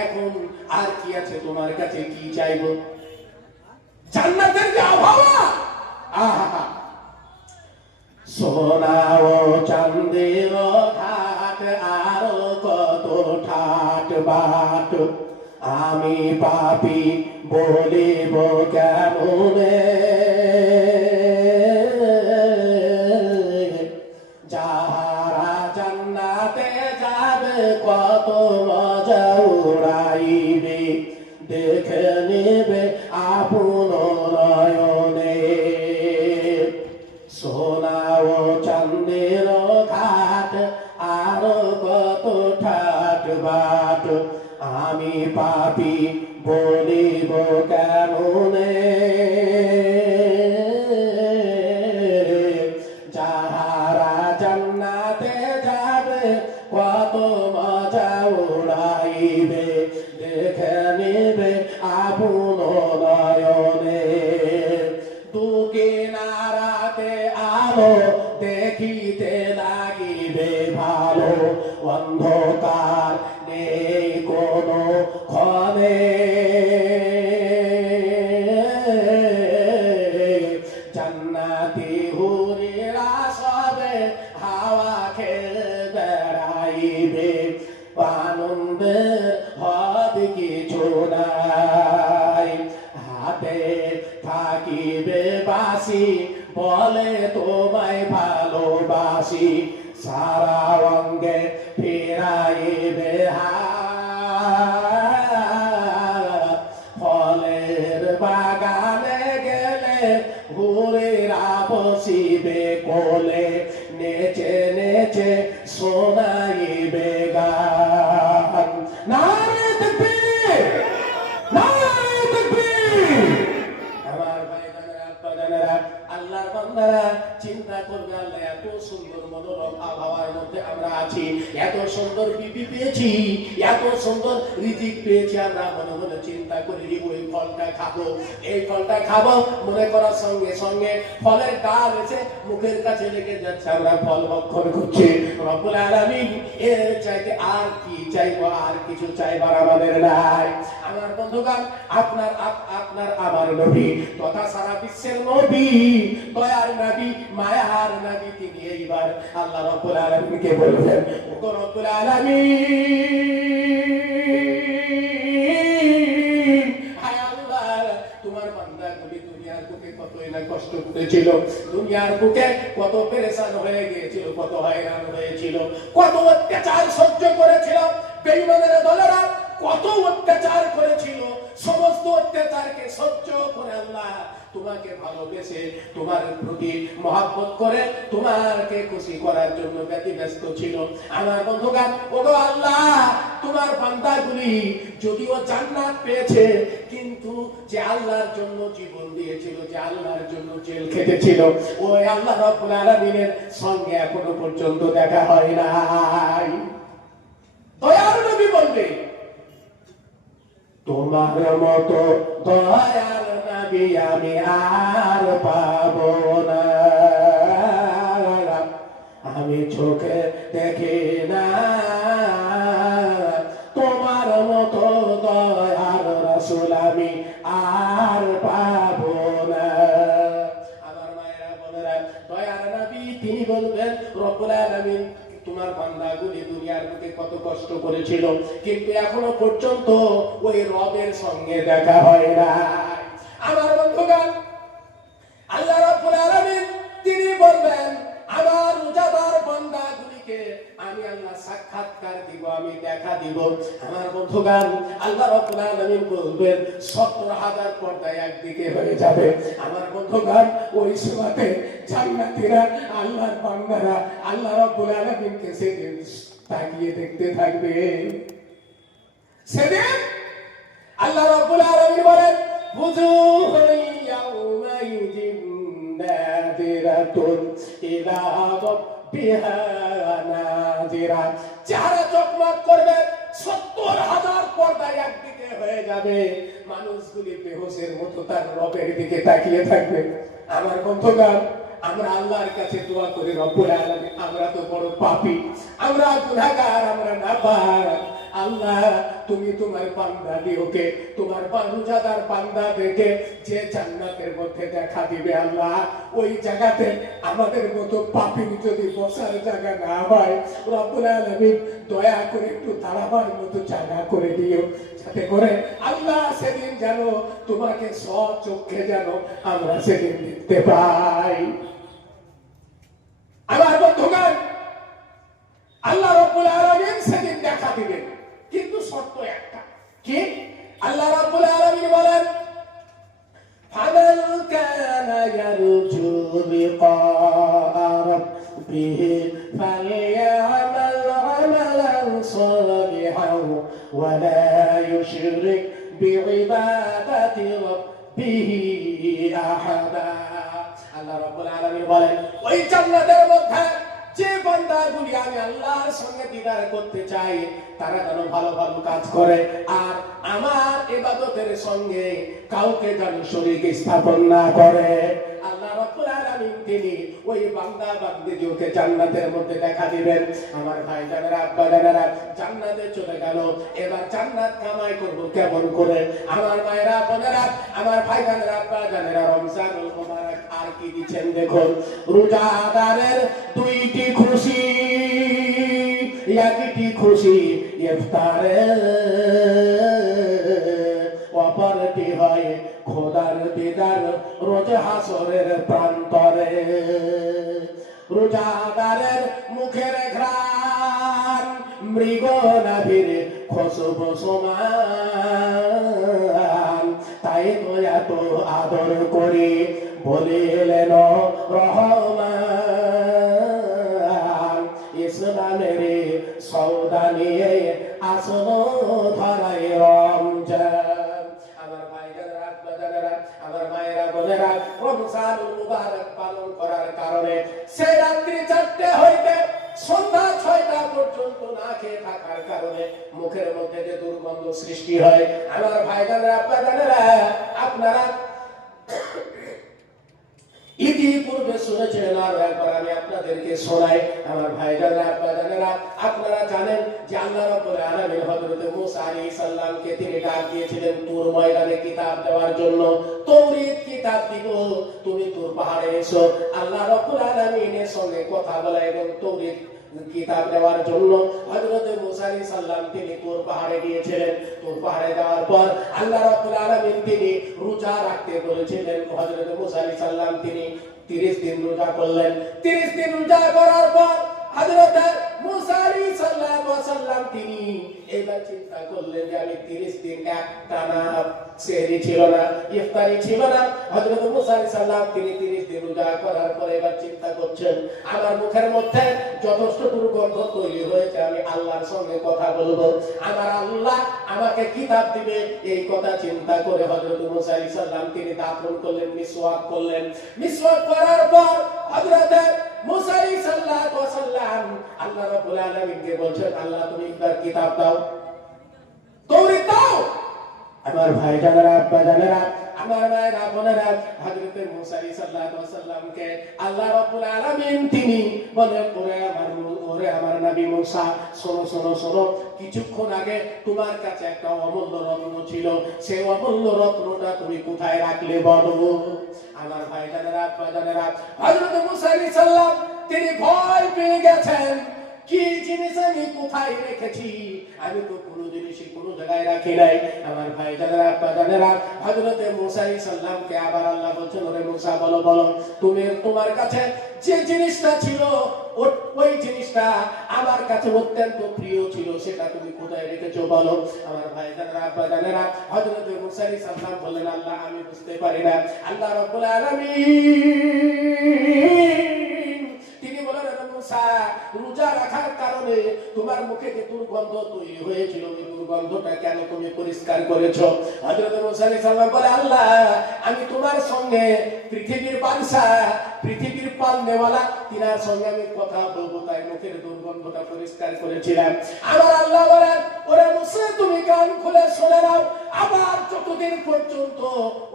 এখন আর কি আছে তোমার কাছে, কি চাইবো? জান্নাতের যে আবহাওয়া, আহা, সোনা ও চাঁদের ঘাট, আরো কত ঠাট বাট, আমি পাপী বলিব কেমনে, যাহারা জান্নাতে যাবে কত মজা উড়াইবে, দেখে নেবে আপন নয়নে। সোনা ও চাঁদের ঘাট, আরো কত ঠাট বাট, আমি পাপী বলিব কেমনে, যাহারা জান্নাতে যাবে কত মজা উড়াইবে, দেখে নেবে আপন নয়নে। দুকে নারাতে আলো দেখিতে লাগিবে ভালো, অন্ধকার নেই কোনো ক্ষণে, জান্নাতি হুরিরা সবে হাওয়া খেয়ে বেড়াইবে, আনন্দের হবে কিছু নাই, হাতে থাকিবে বাসি, বলে তোমায় ভালোবাসি, সারা অঙ্গে ফিরাইবে হাত, ফলের বাগানে গেলে হুরিরা বসিবে কোলে, নেচে নেচে শোনাইবে গান। নারে তাকবীর, নারে তাকবীর। আমার ভাইজানেরা, আব্বাজানেরা, আল্লাহর বান্দারা চিন্তা করবে আল্লাহ এত সুন্দর মনোরম আবহাওয়ার মধ্যে আমরা আছি, এত সুন্দর বিবি পেয়েছি, এত সুন্দর রিজিক পেয়েছি, আমরা মনে মনে চিন্তা করি ওই ফলটা খাবো, এই ফলটা খাবো, মনে করার সঙ্গে সঙ্গে ফলের ডাল এসে মুখের কাছে লেগে যাচ্ছে, আমরা ফল ভক্ষণ করছি। রব্বুল আলামিন এর চাইতে আর কি চাইবো? আর কিছু চাইবার আমাদের নাই। আমার বন্ধুগণ, আপনার আমার নবী তথা সারা বিশ্বের নবী, দয়ার নবী, মায়ার নবী, তিনি এইবার আল্লাহ রাব্বুল আলামিনকে বলবেন, ওগো রব্বুল আলামিন, হায় আল্লাহ, তোমার বান্দাগুলি দুনিয়ার বুকে কতই না কষ্ট করেছিল, দুনিয়ার বুকে কত পেরেশান হয়ে গিয়েছিল, কত হয়রান হয়েছিল, কত অত্যাচার সহ্য করেছিল, বেঈমানের দলেরা কত অত্যাচার করেছিল। সমস্ত অত্যাচারকে সহ্য করে আল্লাহ তোমাকে ভালোবেসে তোমার প্রতি মহব্বত করে তোমাকে খুশি করার জন্য ব্যতিব্যস্ত ছিল। আমার বন্ধুগণ, ওগো আল্লাহ, তোমার বান্দাগুলি যদিও জান্নাত পেয়েছে, কিন্তু যে আল্লাহর জন্য জীবন দিয়েছিল, যে আল্লাহর জন্য জেল খেটেছিল, ওই আল্লাহ রাব্বুল আলামিনের সঙ্গে এখনো পর্যন্ত দেখা হয় নাই। দয়ার নবী বলবে, তোমার মতো দয়ার নবী আমি আর পাবো না, আমি চোখে দেখি না তোমার মতো দয়ার রাসূল আমি আর পাবো না। আমার মায়েরা বোনেরা, দয়ার নবী তিনি বলবেন, রব্বুল আলামিন তোমার বান্দাগুলি দুনিয়ার বুকে কত কষ্ট করেছিল, কিন্তু এখনো পর্যন্ত ওই রবের সঙ্গে দেখা হয় না। আমার বন্ধুগণ, আল্লাহ রাব্বুল আলামিন তিনি বলবেন, আমার রোজাদার বান্দাগুলিকে আমি আল্লাহ সাক্ষাৎকার দিব, আমি দেখা দিব। আমার বন্ধুগণ, আল্লাহ রাব্বুল আলামিন বলবেন 70,000 পর্দা একদিকে হয়ে যাবে। আমার বন্ধুগণ, ওই সময়তে জান্নাতীরা, আল্লাহর বান্দারা আল্লাহ রাব্বুল আলামিনকে সেদিন তাকিয়ে দেখতে থাকবে। সেদিন আল্লাহ রাব্বুল আলামিন বলেন, বুজুহুন ইয়াউমাইযিন নাযিরাতুন ইলা রাব্বিহা নাযিরা। চেহারা চকমক করবে, 70,000 পর্দা একদিকে হয়ে যাবে। মানুষগুলি বেহুশের মতো তার রবের দিকে তাকিয়ে থাকবে। আমার বন্ধুগণ, আমরা আল্লাহর কাছে দোয়া করি, রব্বুল আলামিন, আমরা তো বড় পাপী, আমরা গুনাহগার, আমরা নাপাক। আল্লাহ, তুমি তোমার বান্দাদিওকে, তোমার রোজাদার বান্দাদেরকে যে জান্নাতের মধ্যে দেখা দিবে, আল্লাহ ওই জায়গাতে আমাদের মতো পাপীর যদি বসার জায়গা না হয়, রব্বুল আলামিন দয়া করে একটু দাঁড়াবার মতো জায়গা করে দিও, যাতে করে আল্লাহ সেদিন যেন তোমাকে স্বচক্ষে যেন আমরা সেদিন দেখতে পাই। আমার বন্ধুগণ, আল্লাহ রাব্বুল আলামিন সেদিন দেখা দিবেন, কিন্তু শর্ত একটা, কি? আল্লাহ রাব্বুল আলামিন বলেন, ফামান কানা ইয়ারজু লিকা রাব্বিহি ফালইআমাল আমালান সালিহান ওয়া লা ইউশরিক বিইবাদাতি রাব্বিহি আহাদা। আল্লাহ রাব্বুল আলামিন বলেন, ওই জান্নাতের মধ্যে যে বান্দাগুলি আমি আল্লাহর সঙ্গে দিদার করতে চাই, তারা যেন ভালো ভালো কাজ করে, আর আমার ইবাদতের সঙ্গে কাউকে যেন শরীক স্থাপন না করে। আল্লাহ রাব্বুল আলামিন তিনি ওই বান্দা বান্দিদেরকে জান্নাতের মধ্যে দেখা দিবেন। আমার ভাই জানেরা, আব্বা জানেরা, জান্নাতে চলে গেল, এবার জান্নাত কামাই করব কেমন করে? আমার মায়েরা বোনেরা, আমার ভাই জানেরা, আব্বা জানেরা, রমজানুল মুবারক আর কি দিচ্ছেন দেখুন। রোজাদারের দুইটি খুশি, একটি খুশি ইফতারে, অপরটি হয় খোদার দিদার রোজ হাসরের প্রান্তরে। রোজাদারের মুখের ঘ্রাণ মৃগ নাভির খুশবু সমান, তাই তো এত আদর করে বলিলেন রহমান, ইসলামের সওদা নিয়ে আসলো ধরায় রমজান। আমার ভাইজানেরা, আব্বা জানেরা, আমার মায়েরা বোনেরা, রমজানুল মুবারক পালন করার কারণে সে রাত্রি 4টে হইতে সন্ধ্যা 6টা পর্যন্ত না খেয়ে থাকার কারণে মুখের মধ্যে যে দুর্গন্ধ সৃষ্টি হয়, আমার ভাইজানেরা, আব্বা জানেরা, আপনারা ইতিপূর্বে শুনেছেন, আর একবার আমি আপনাদেরকে শোনাই। আমার ভাইজানেরা, আব্বা জানেরা, আপনারা জানেন যে আল্লাহ রাব্বুল আলামিন হযরত মূসা আলাইহিস সালামকে তিনি ডাক দিয়েছিলেন তুর ময়দানে কিতাব দেওয়ার জন্য। তৌরাত কিতাব দিব, তুমি তুর পাহাড়ে এসো। আল্লাহ রাব্বুল আলামিনের সঙ্গে কথা বলা এবং তৌরাত কিতাব দেওয়ার জন্য হযরত মুসা আলাইহিস সালাম তিনি তুর পাহাড়ে গিয়েছিলেন। তুর পাহাড়ে যাওয়ার পর আল্লাহ রাব্বুল আলামিন তিনি রোজা রাখতে বলেছিলেন। হযরত মুসা আলাইহিস সালাম তিনি 30 দিন রোজা করলেন। 30 দিন রোজা করার পর হযরত মুসা আলাইহিস সালাম তিনি এবার চিন্তা করলেন যে আমি 30 দিন একটানা সেহরি ছিল না, ইফতারি ছিল না। হযরত মুসা আলাইহিস সালাম তিনি 30 দিন রোজা করার পর এবার চিন্তা করছেন আমার মুখের মধ্যে যথেষ্ট দুর্গন্ধ তৈরি হয়েছে, আমি আল্লাহর সঙ্গে কথা বলবো, আমার আল্লাহ আমাকে কিতাব দিবে। এই কথা চিন্তা করে হযরত মুসা আলাইহিস সালাম তিনি দাফন করলেন, মিসওয়াক করলেন। মিসওয়াক করার পর হযরত মুসা আলাইহিস সালাম আল্লাহ রাব্বুল আলামিনকে বলছেন আল্লাহ তুমি এবার কিতাব দাও, তৌরাত দাও। আমার ভাই জানেরা, আব্বা জানেরা, আমার মায়েরা বোনেরা, হযরত মুসা আলাইহিস সালামকে আল্লাহ রাব্বুল আলামিন তিনি বলেন ওরে আমার নবী মুসা, শোনো শোনো শোনো, কিছুক্ষণ আগে তোমার কাছে একটা অমূল্য রত্ন ছিল, সেই অমূল্য রত্নটা তুমি কোথায় রাখলে বলো। আমার ভাই জানেরা, আব্বা জানেরা, হযরত মুসা আলাইহিস সালাম তিনি ভয় পেয়ে গেছেন, কি জিনিস আমি কোথায় রেখেছি, আমি তো কোনো জিনিসই কোনো জায়গায় রাখি নাই। আমার ভাই জানেরা, আব্বা জানেরা, হযরত মুসা আলাইহিস সালামকে আবার আল্লাহ বলছেন ওরে মুসা বলো বলো তুমি তোমার কাছে যে জিনিসটা ছিল ওই জিনিসটা আমার কাছে অত্যন্ত প্রিয় ছিল, সেটা তুমি কোথায় রেখেছো বলো। আমার ভাই জানেরা, আব্বা জানেরা, হযরত মুসা আলাইহিস সালাম বললেন আল্লাহ আমি বুঝতে পারি না। আল্লাহ রাব্বুল আলামিন তিনি বলেন মুসা রোজা রাখার কারণে তোমার মুখে যে দুর্গন্ধ তৈরি হয়েছিল ওই দুর্গন্ধটা কেন তুমি পরিষ্কার করেছো। হযরত মুসা আলাইহিস সালাম বলে আল্লাহ আমি তোমার সঙ্গে পৃথিবীর বাদশা, পৃথিবীর পালনেওয়ালা তিনার সঙ্গে আমি কথা বলবো, তাই মুখের দুর্গন্ধটা পরিষ্কার করেছিলাম। আমার আল্লাহ বলেন ওরে মুসা তুমি কান খুলে শুনে নাও, আবার যতদিন পর্যন্ত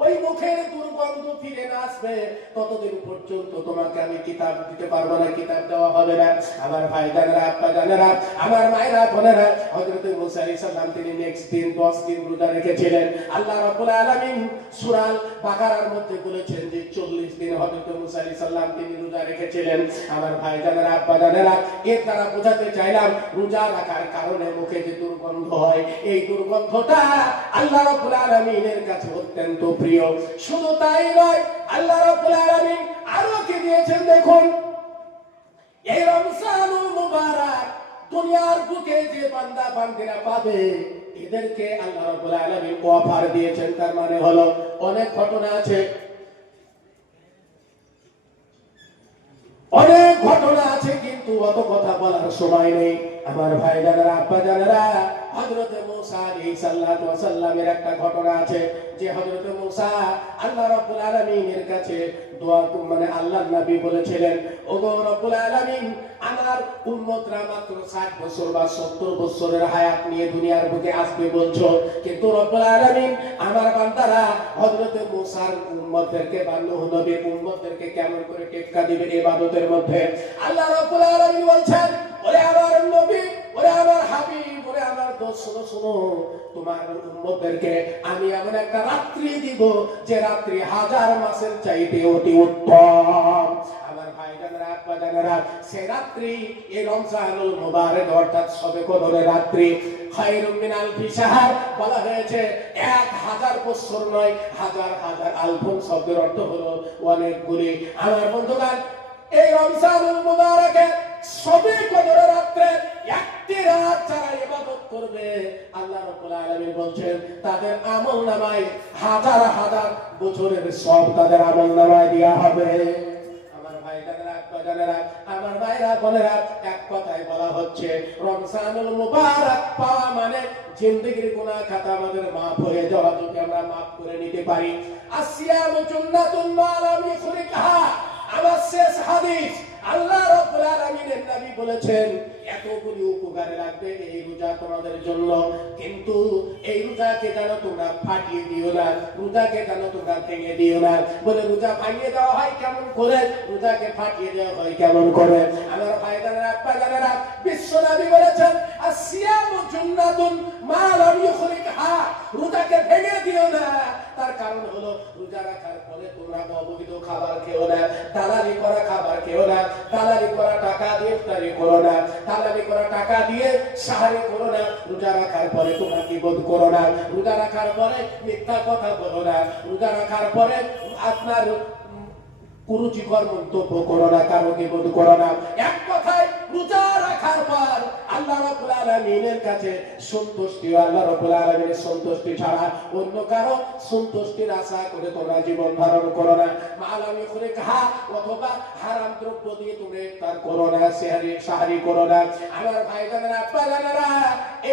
ওই মুখের দুর্গন্ধ ফিরে না আসবে ততদিন পর্যন্ত তোমাকে আমি কিতাব দিতে পারবো না, কিতাব দেওয়া হবে না। আমার ভাই জানেরা, আব্বা জানেরা, আমার মায়েরা বোনেরা, হযরত মুসা আলাইহিস সালাম তিনি নেক্সট দিন 10 দিন রোজা রেখেছিলেন। আল্লাহ রাব্বুল আলামিন সূরা বাকারার মধ্যে বলেছেন যে 40 দিন হযরত মুসা আলাইহিস সালাম তিনি রোজা রেখেছিলেন। আমার ভাই জানেরা, আব্বা জানেরা, এর দ্বারা বোঝাতে চাইলাম রোজা রাখার কারণে মুখে যে দুর্গন্ধ হয় এই দুর্গন্ধটা আল্লাহ রাব্বুল আলামিনের কাছে অত্যন্ত প্রিয়। শুধু তাই নয়, আল্লাহ রাব্বুল আলামিন আরো কি দিয়েছেন দেখুন, এই রমজানুল মুবারক দুনিয়ার বুকে যে বান্দা বান্দিরা পাবে এদেরকে আল্লাহ রাব্বুল আলামিন অফার দিয়েছেন। তার মানে হলো অনেক ঘটনা আছে, অনেক ঘটনা আছে কিন্তু অত কথা বলার সময় নেই। আমার ভাই জানেরা, আব্বা জানেরা, হযরত মুসা আলাইহিস সালামের একটা ঘটনা আছে যে হযরত মুসা আল্লাহ রাব্বুল আলামিনের কাছে দোয়া মানে আল্লাহর নবী বলেছিলেন ওগো রব্বুল আলামিন আমার উম্মতরা মাত্র 60 বছর বা 70 বছরের হায়াত নিয়ে দুনিয়ার বুকে আসবে বলছো, কিন্তু রব্বুল আলামিন আমার বান্দারা হযরত মুসার উম্মতদেরকে বা নূহ নবীর উম্মতদেরকে কেমন করে টেক্কা দিবে ইবাদতের মধ্যে। আল্লাহ রাব্বুল আলামিন বলছেন ওরে আমার নবী, ওরে আমার হাবিব, ওরে আমার দোস্ত, শোনো শোনো, তোমার উম্মতদেরকে আমি এমন একটা রাত্রি দিব যে রাত্রি 1000 মাসের চাইতে অতি উত্তম। আমার ভাই জানেরা, আব্বা জানেরা, সেই রাত্রি এই রমজানুল মুবারক অর্থাৎ শবে কদরের রাত্রি খায়রুম মিন আলফি শাহর বলা হয়েছে 1000 বছর নয়, হাজার হাজার, আলফুন শব্দের অর্থ হলো অনেকগুলি। আমার বন্ধুগণ এই রমজানুল মুবারকে শবে কদরের রাতে একটি রাত যারা ইবাদত করবে আল্লাহ রাব্বুল আলামিন বলছেন তাদের আমলনামায় হাজার হাজার বছরের সব তাদের আমলনামায় দেয়া হবে। আমার ভাই জানেরা, আব্বা জানেরা, আমার ভাইরা বোনেরা, এক কথায় বলা হচ্ছে রমজানুল মুবারক পাওয়া মানে জিন্দেগির গুনাহ খাতা আমাদের মাফ হয়ে যাওয়া, যদি আমরা মাফ করে নিতে পারি। আসিয়ামু জান্নাতুন মা লাম ইখরিকহা, আমার শেষ হাদিস আল্লাহ রাব্বুল আলামিনের নবী বলেছেন এতগুলি উপকারে লাগবে এই রোজা তোমাদের জন্য, কিন্তু এই রোজাকে যেন তোমরা ফাটিয়ে দিও না, রোজাকে যেন তোমরা ভেঙে দিও না। বলে রোজা ভাঙিয়ে দেওয়া হয় কেমন করে, রোজাকে ফাটিয়ে দেওয়া হয় কেমন করে। আমার ভাই জানেরা, আব্বা জানেরা, বিশ্ব নবী বলেছেন আসিয়ামু জান্নাতুন মা লাম ইউখরিকহা, রোজাকে ভেঙে দিও না। তার কারণ হলো রোজা রাখার পরে তোমরা অবৈধ খাবার খেও না, দালালি করা খাবার খেও না, দালালি করা টাকা দিয়ে ইফতারি করো না, দালালি করা টাকা দিয়ে সাহারি করো না। রোজা রাখার পরে তোমরা গীবত করো না, রোজা রাখার পরে মিথ্যা কথা বলো না, রোজা রাখার পরে আপনার কুরুচিকর মন্তব্য করো না, কারো গীবত করো না। এক কথায় রোজা রাখার পর আল্লাহ রাব্বুল আলামিনের কাছে সন্তুষ্টি, আল্লাহ রাব্বুল আলামিনের সন্তুষ্টি ছাড়া অন্য কারো সন্তুষ্টির আশা করে তোমরা জীবন ধারণ করো না। মালামি করে কাহা, অথবা হারাম দ্রব্য দিয়ে তুমি ইফতার করো না, সাহারি করো না। আমার ভাই জানেরা, আপা জানেরা,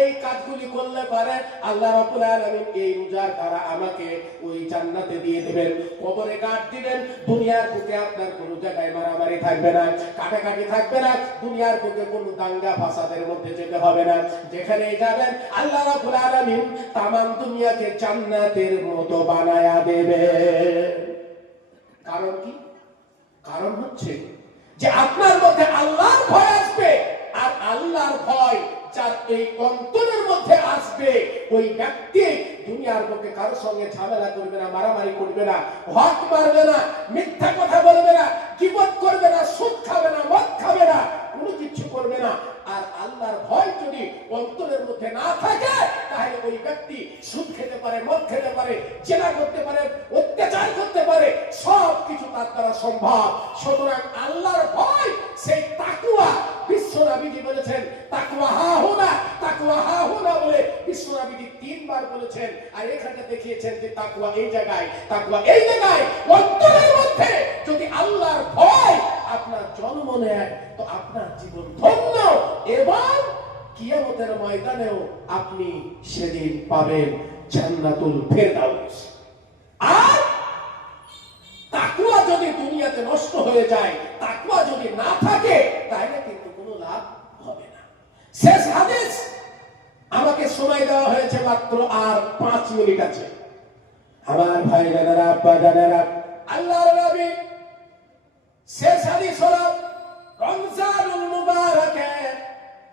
এই কাজগুলি করলে পারে আল্লাহ রাব্বুল আলামিন এই রোজার দ্বারা আমাকে ওই জান্নাতে দিয়ে দিবেন, কবরে গাঁট দিবেন। দুনিয়ার বুকে আপনার কোনো জায়গায় মারামারি থাকবে না, কাটাকাটি থাকবে না, দুনিয়ার বুকে কোনো দাঙ্গা ফাসাদের মধ্যে যেতে হবে না। যেখানেই যাবেন আল্লাহ রাব্বুল আলামিন তামাম দুনিয়াকে জান্নাতের মতো বানায়া দেবে। কারণ কি? কারণ হচ্ছে যে আপনার মধ্যে আল্লাহর ভয় আসবে, আর আল্লাহর ভয় যার এই অন্তরের মধ্যে আসবে, ওই ব্যক্তি দুনিয়ার বুকে কারো সঙ্গে ঝামেলা করবে না, মারামারি করবে না, হক মারবে না, মিথ্যা কথা বলবে না, গীবত করবে না, সুদ খাবে না, মদ খাবে না, কোনো কিছু করবে না। আর আল্লাহর ভয় যদি অন্তরের মধ্যে না থাকে, তাহলে ওই ব্যক্তি সুদ খেতে পারে, মদ খেতে পারে, জেনা করতে পারে, অত্যাচার করতে পারে, সব কিছু তার দ্বারা সম্ভব। সুতরাং আল্লাহর ভয়, সেই তাকওয়া, বিশ্বনবীজি বলেছেন তাকওয়া হাহুনা, তাকওয়া হাহুনা বলে বিশ্বনবীজি 3 বার বলেছেন। আর এখানে দেখিয়েছেন যে তাকওয়া এই জায়গায়, তাকওয়া এই জায়গায়। অন্তরের মধ্যে যদি আল্লাহর ভয় আপনার জন্ম নেয়, তো আপনার জীবন ধন্য, এবং কিয়ামতের ময়দানেও আপনি সেদিন পাবেন জান্নাতুল ফেরদাউস। আর তাকওয়া যদি দুনিয়াতে নষ্ট হয়ে যায়, তাকওয়া যদি না থাকে, তাহলে কিন্তু কোনো লাভ হবে না। শেষ হাদিস, আমাকে সময় দেওয়া হয়েছে মাত্র আর 5 মিনিট আছে। আমার ভাই জানেরা, আব্বা জানেরা, আল্লাহর নবী শেষ হাদিস হলো রমজানুল মুবারাকে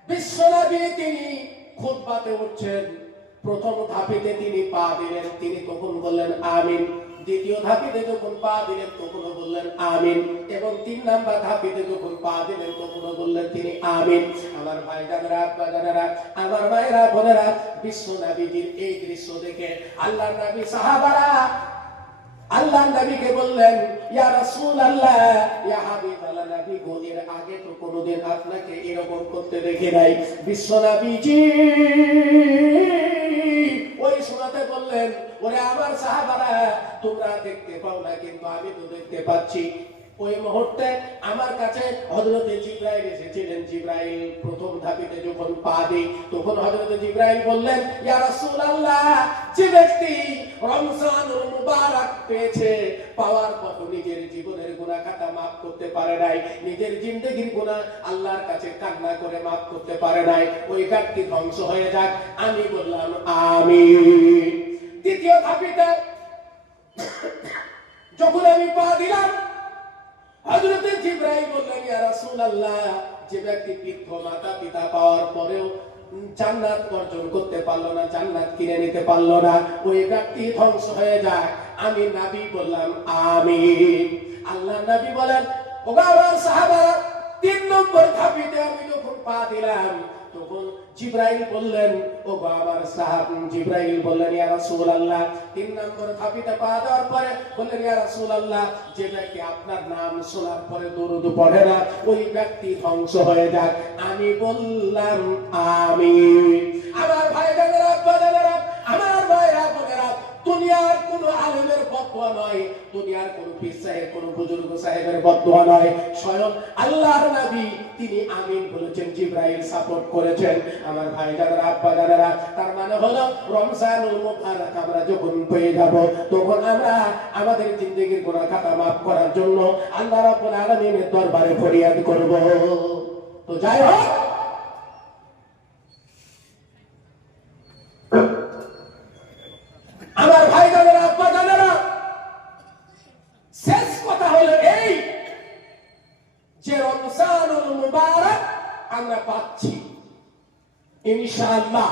বিশ্বনবী তিনি খুতবাতে উঠছেন। প্রথম ধাপেতে তিনি পা দিলেন, তিনি তখন বললেন আমিন। দ্বিতীয় ধাপেতে যখন পা দিলেন তখনও বললেন আমিন, এবং 3 নাম্বার ধাপেতে যখন পা দিলেন তখনও বললেন তিনি আমিন। আমার ভাই জানেরা, আব্বা জানেরা, আমার মায়েরা বোনেরা, বিশ্বনবীজির এই দৃশ্য দেখে আল্লাহর নবী সাহাবারা আল্লাহ নবীকে বললেন, ইয়া রাসূলুল্লাহ, ইয়া হাবিবাল্লাহ, নবী গো, এর আগে তো কোনোদিন আপনাকে এরকম করতে দেখি নাই। বিশ্বনবীজি ওই শোনাতে বললেন, ওরে আমার সাহাবারা, তোমরা দেখতে পাও না, কিন্তু আমি তো দেখতে পাচ্ছি। ওই মুহূর্তে আমার কাছে হযরতে জিবরাইল এসেছিলেন। জিবরাইল প্রথম ধাপেতে যখন পা দেয়, তখন হযরতে জিবরাইল বললেন, ইয়া রাসূলুল্লাহ, যে ব্যক্তি রমজানুল মুবারক পেয়েছে, পাওয়ার পর নিজের জীবনের গুনাহ খাতা maaf করতে পারে নাই, নিজের জিন্দেগির গুনাহ আল্লাহর কাছে কান্না করে maaf করতে পারে নাই, ওই ব্যক্তি ধ্বংস হয়ে যাক। আমি বললাম আমিন। দ্বিতীয় ধাপেতে যখন আমি পা দিলাম, হযরতে জিবরাইল বললেন, ইয়া রাসূলুল্লাহ, যে ব্যক্তি বৃদ্ধ মাতা পিতা পাওয়ার পরেও জান্নাত অর্জন করতে পারলো না, জান্নাত কিনে নিতে পারলো না, ওই ব্যক্তি ধ্বংস হয়ে যায়। আমি নবী বললাম আমিন। আল্লাহ নবী বলেন, ওগো আমার সাহাবারা, 3 নম্বর ধাপেতে আমি যখন পা দিলাম, তখন জিবরাইল বললেন, ওগো আমার সাহাবা, জিবরাইল বললেন, ইয়া রাসূলুল্লাহ, 3 নম্বর ধাপেতে পা দেওয়ার পরে বললেন, ইয়া রাসূলুল্লাহ, যে ব্যক্তি আপনার নাম শোনার পরে দরুদ পড়ে না, ওই ব্যক্তি ধ্বংস হয়ে যাক। আমি বললাম আমিন। আমার ভাই বোনেরা, আমার ভাইরা বোনেরা, দুনিয়ার কোন আলেমের বদদোয়া নয়, দুনিয়ার কোন পীর সাহেব, কোন বুজুর্গ সাহেবের বদদোয়া নয়, স্বয়ং আল্লাহর নবী তিনি আমিন বলেছেন, জিবরাইল সাপোর্ট করেছেন। আমার ভাই জানেরা, আব্বা জানেরা, তার মানে হলো রমজানুল মুবারক আমরা যখন পেয়ে যাব, তখন আমরা আমাদের জিন্দেগির গুনাহ খাতা maaf করার জন্য আল্লাহ রাব্বুল আলামিনের দরবারে ফরিয়াদ করব। তো যাই হোক, আমার ভাই জানেরা, আব্বা জানেরা, শেষ কথা হলো এই যে রমজানুল মুবারক আমরা পাচ্ছি ইনশাআল্লাহ।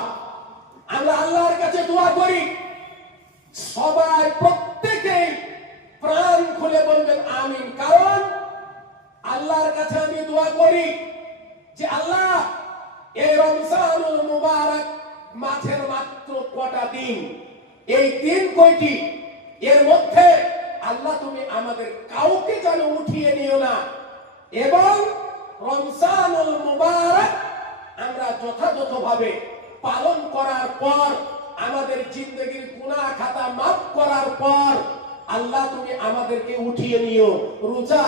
আমরা আল্লাহর কাছে দোয়া করি, সবাই প্রত্যেকেই প্রাণ খুলে বলবেন আমিন। কারণ আল্লাহর কাছে আমি দোয়া করি যে আল্লাহ, এই রমজানুল মুবারক মাঝের মাত্র কটা দিন, এই দিন কয়টি, এর মধ্যে আল্লাহ তুমি আমাদের কাউকে যেন উঠিয়ে নিও না, এবং রমজানুল মুবারক আমরা যথাযথভাবে পালন করার পর, আমাদের জিন্দগির গুনাহ খাতা মাফ করার পর আল্লাহ তুমি আমাদেরকে উঠিয়ে নিও। রোজা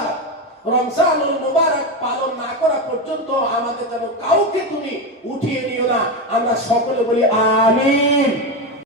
রমজানুল মুবারক পালন না করা পর্যন্ত আমাদের যেন কাউকে তুমি উঠিয়ে নিও না। আমরা সকলে বলি আমিন।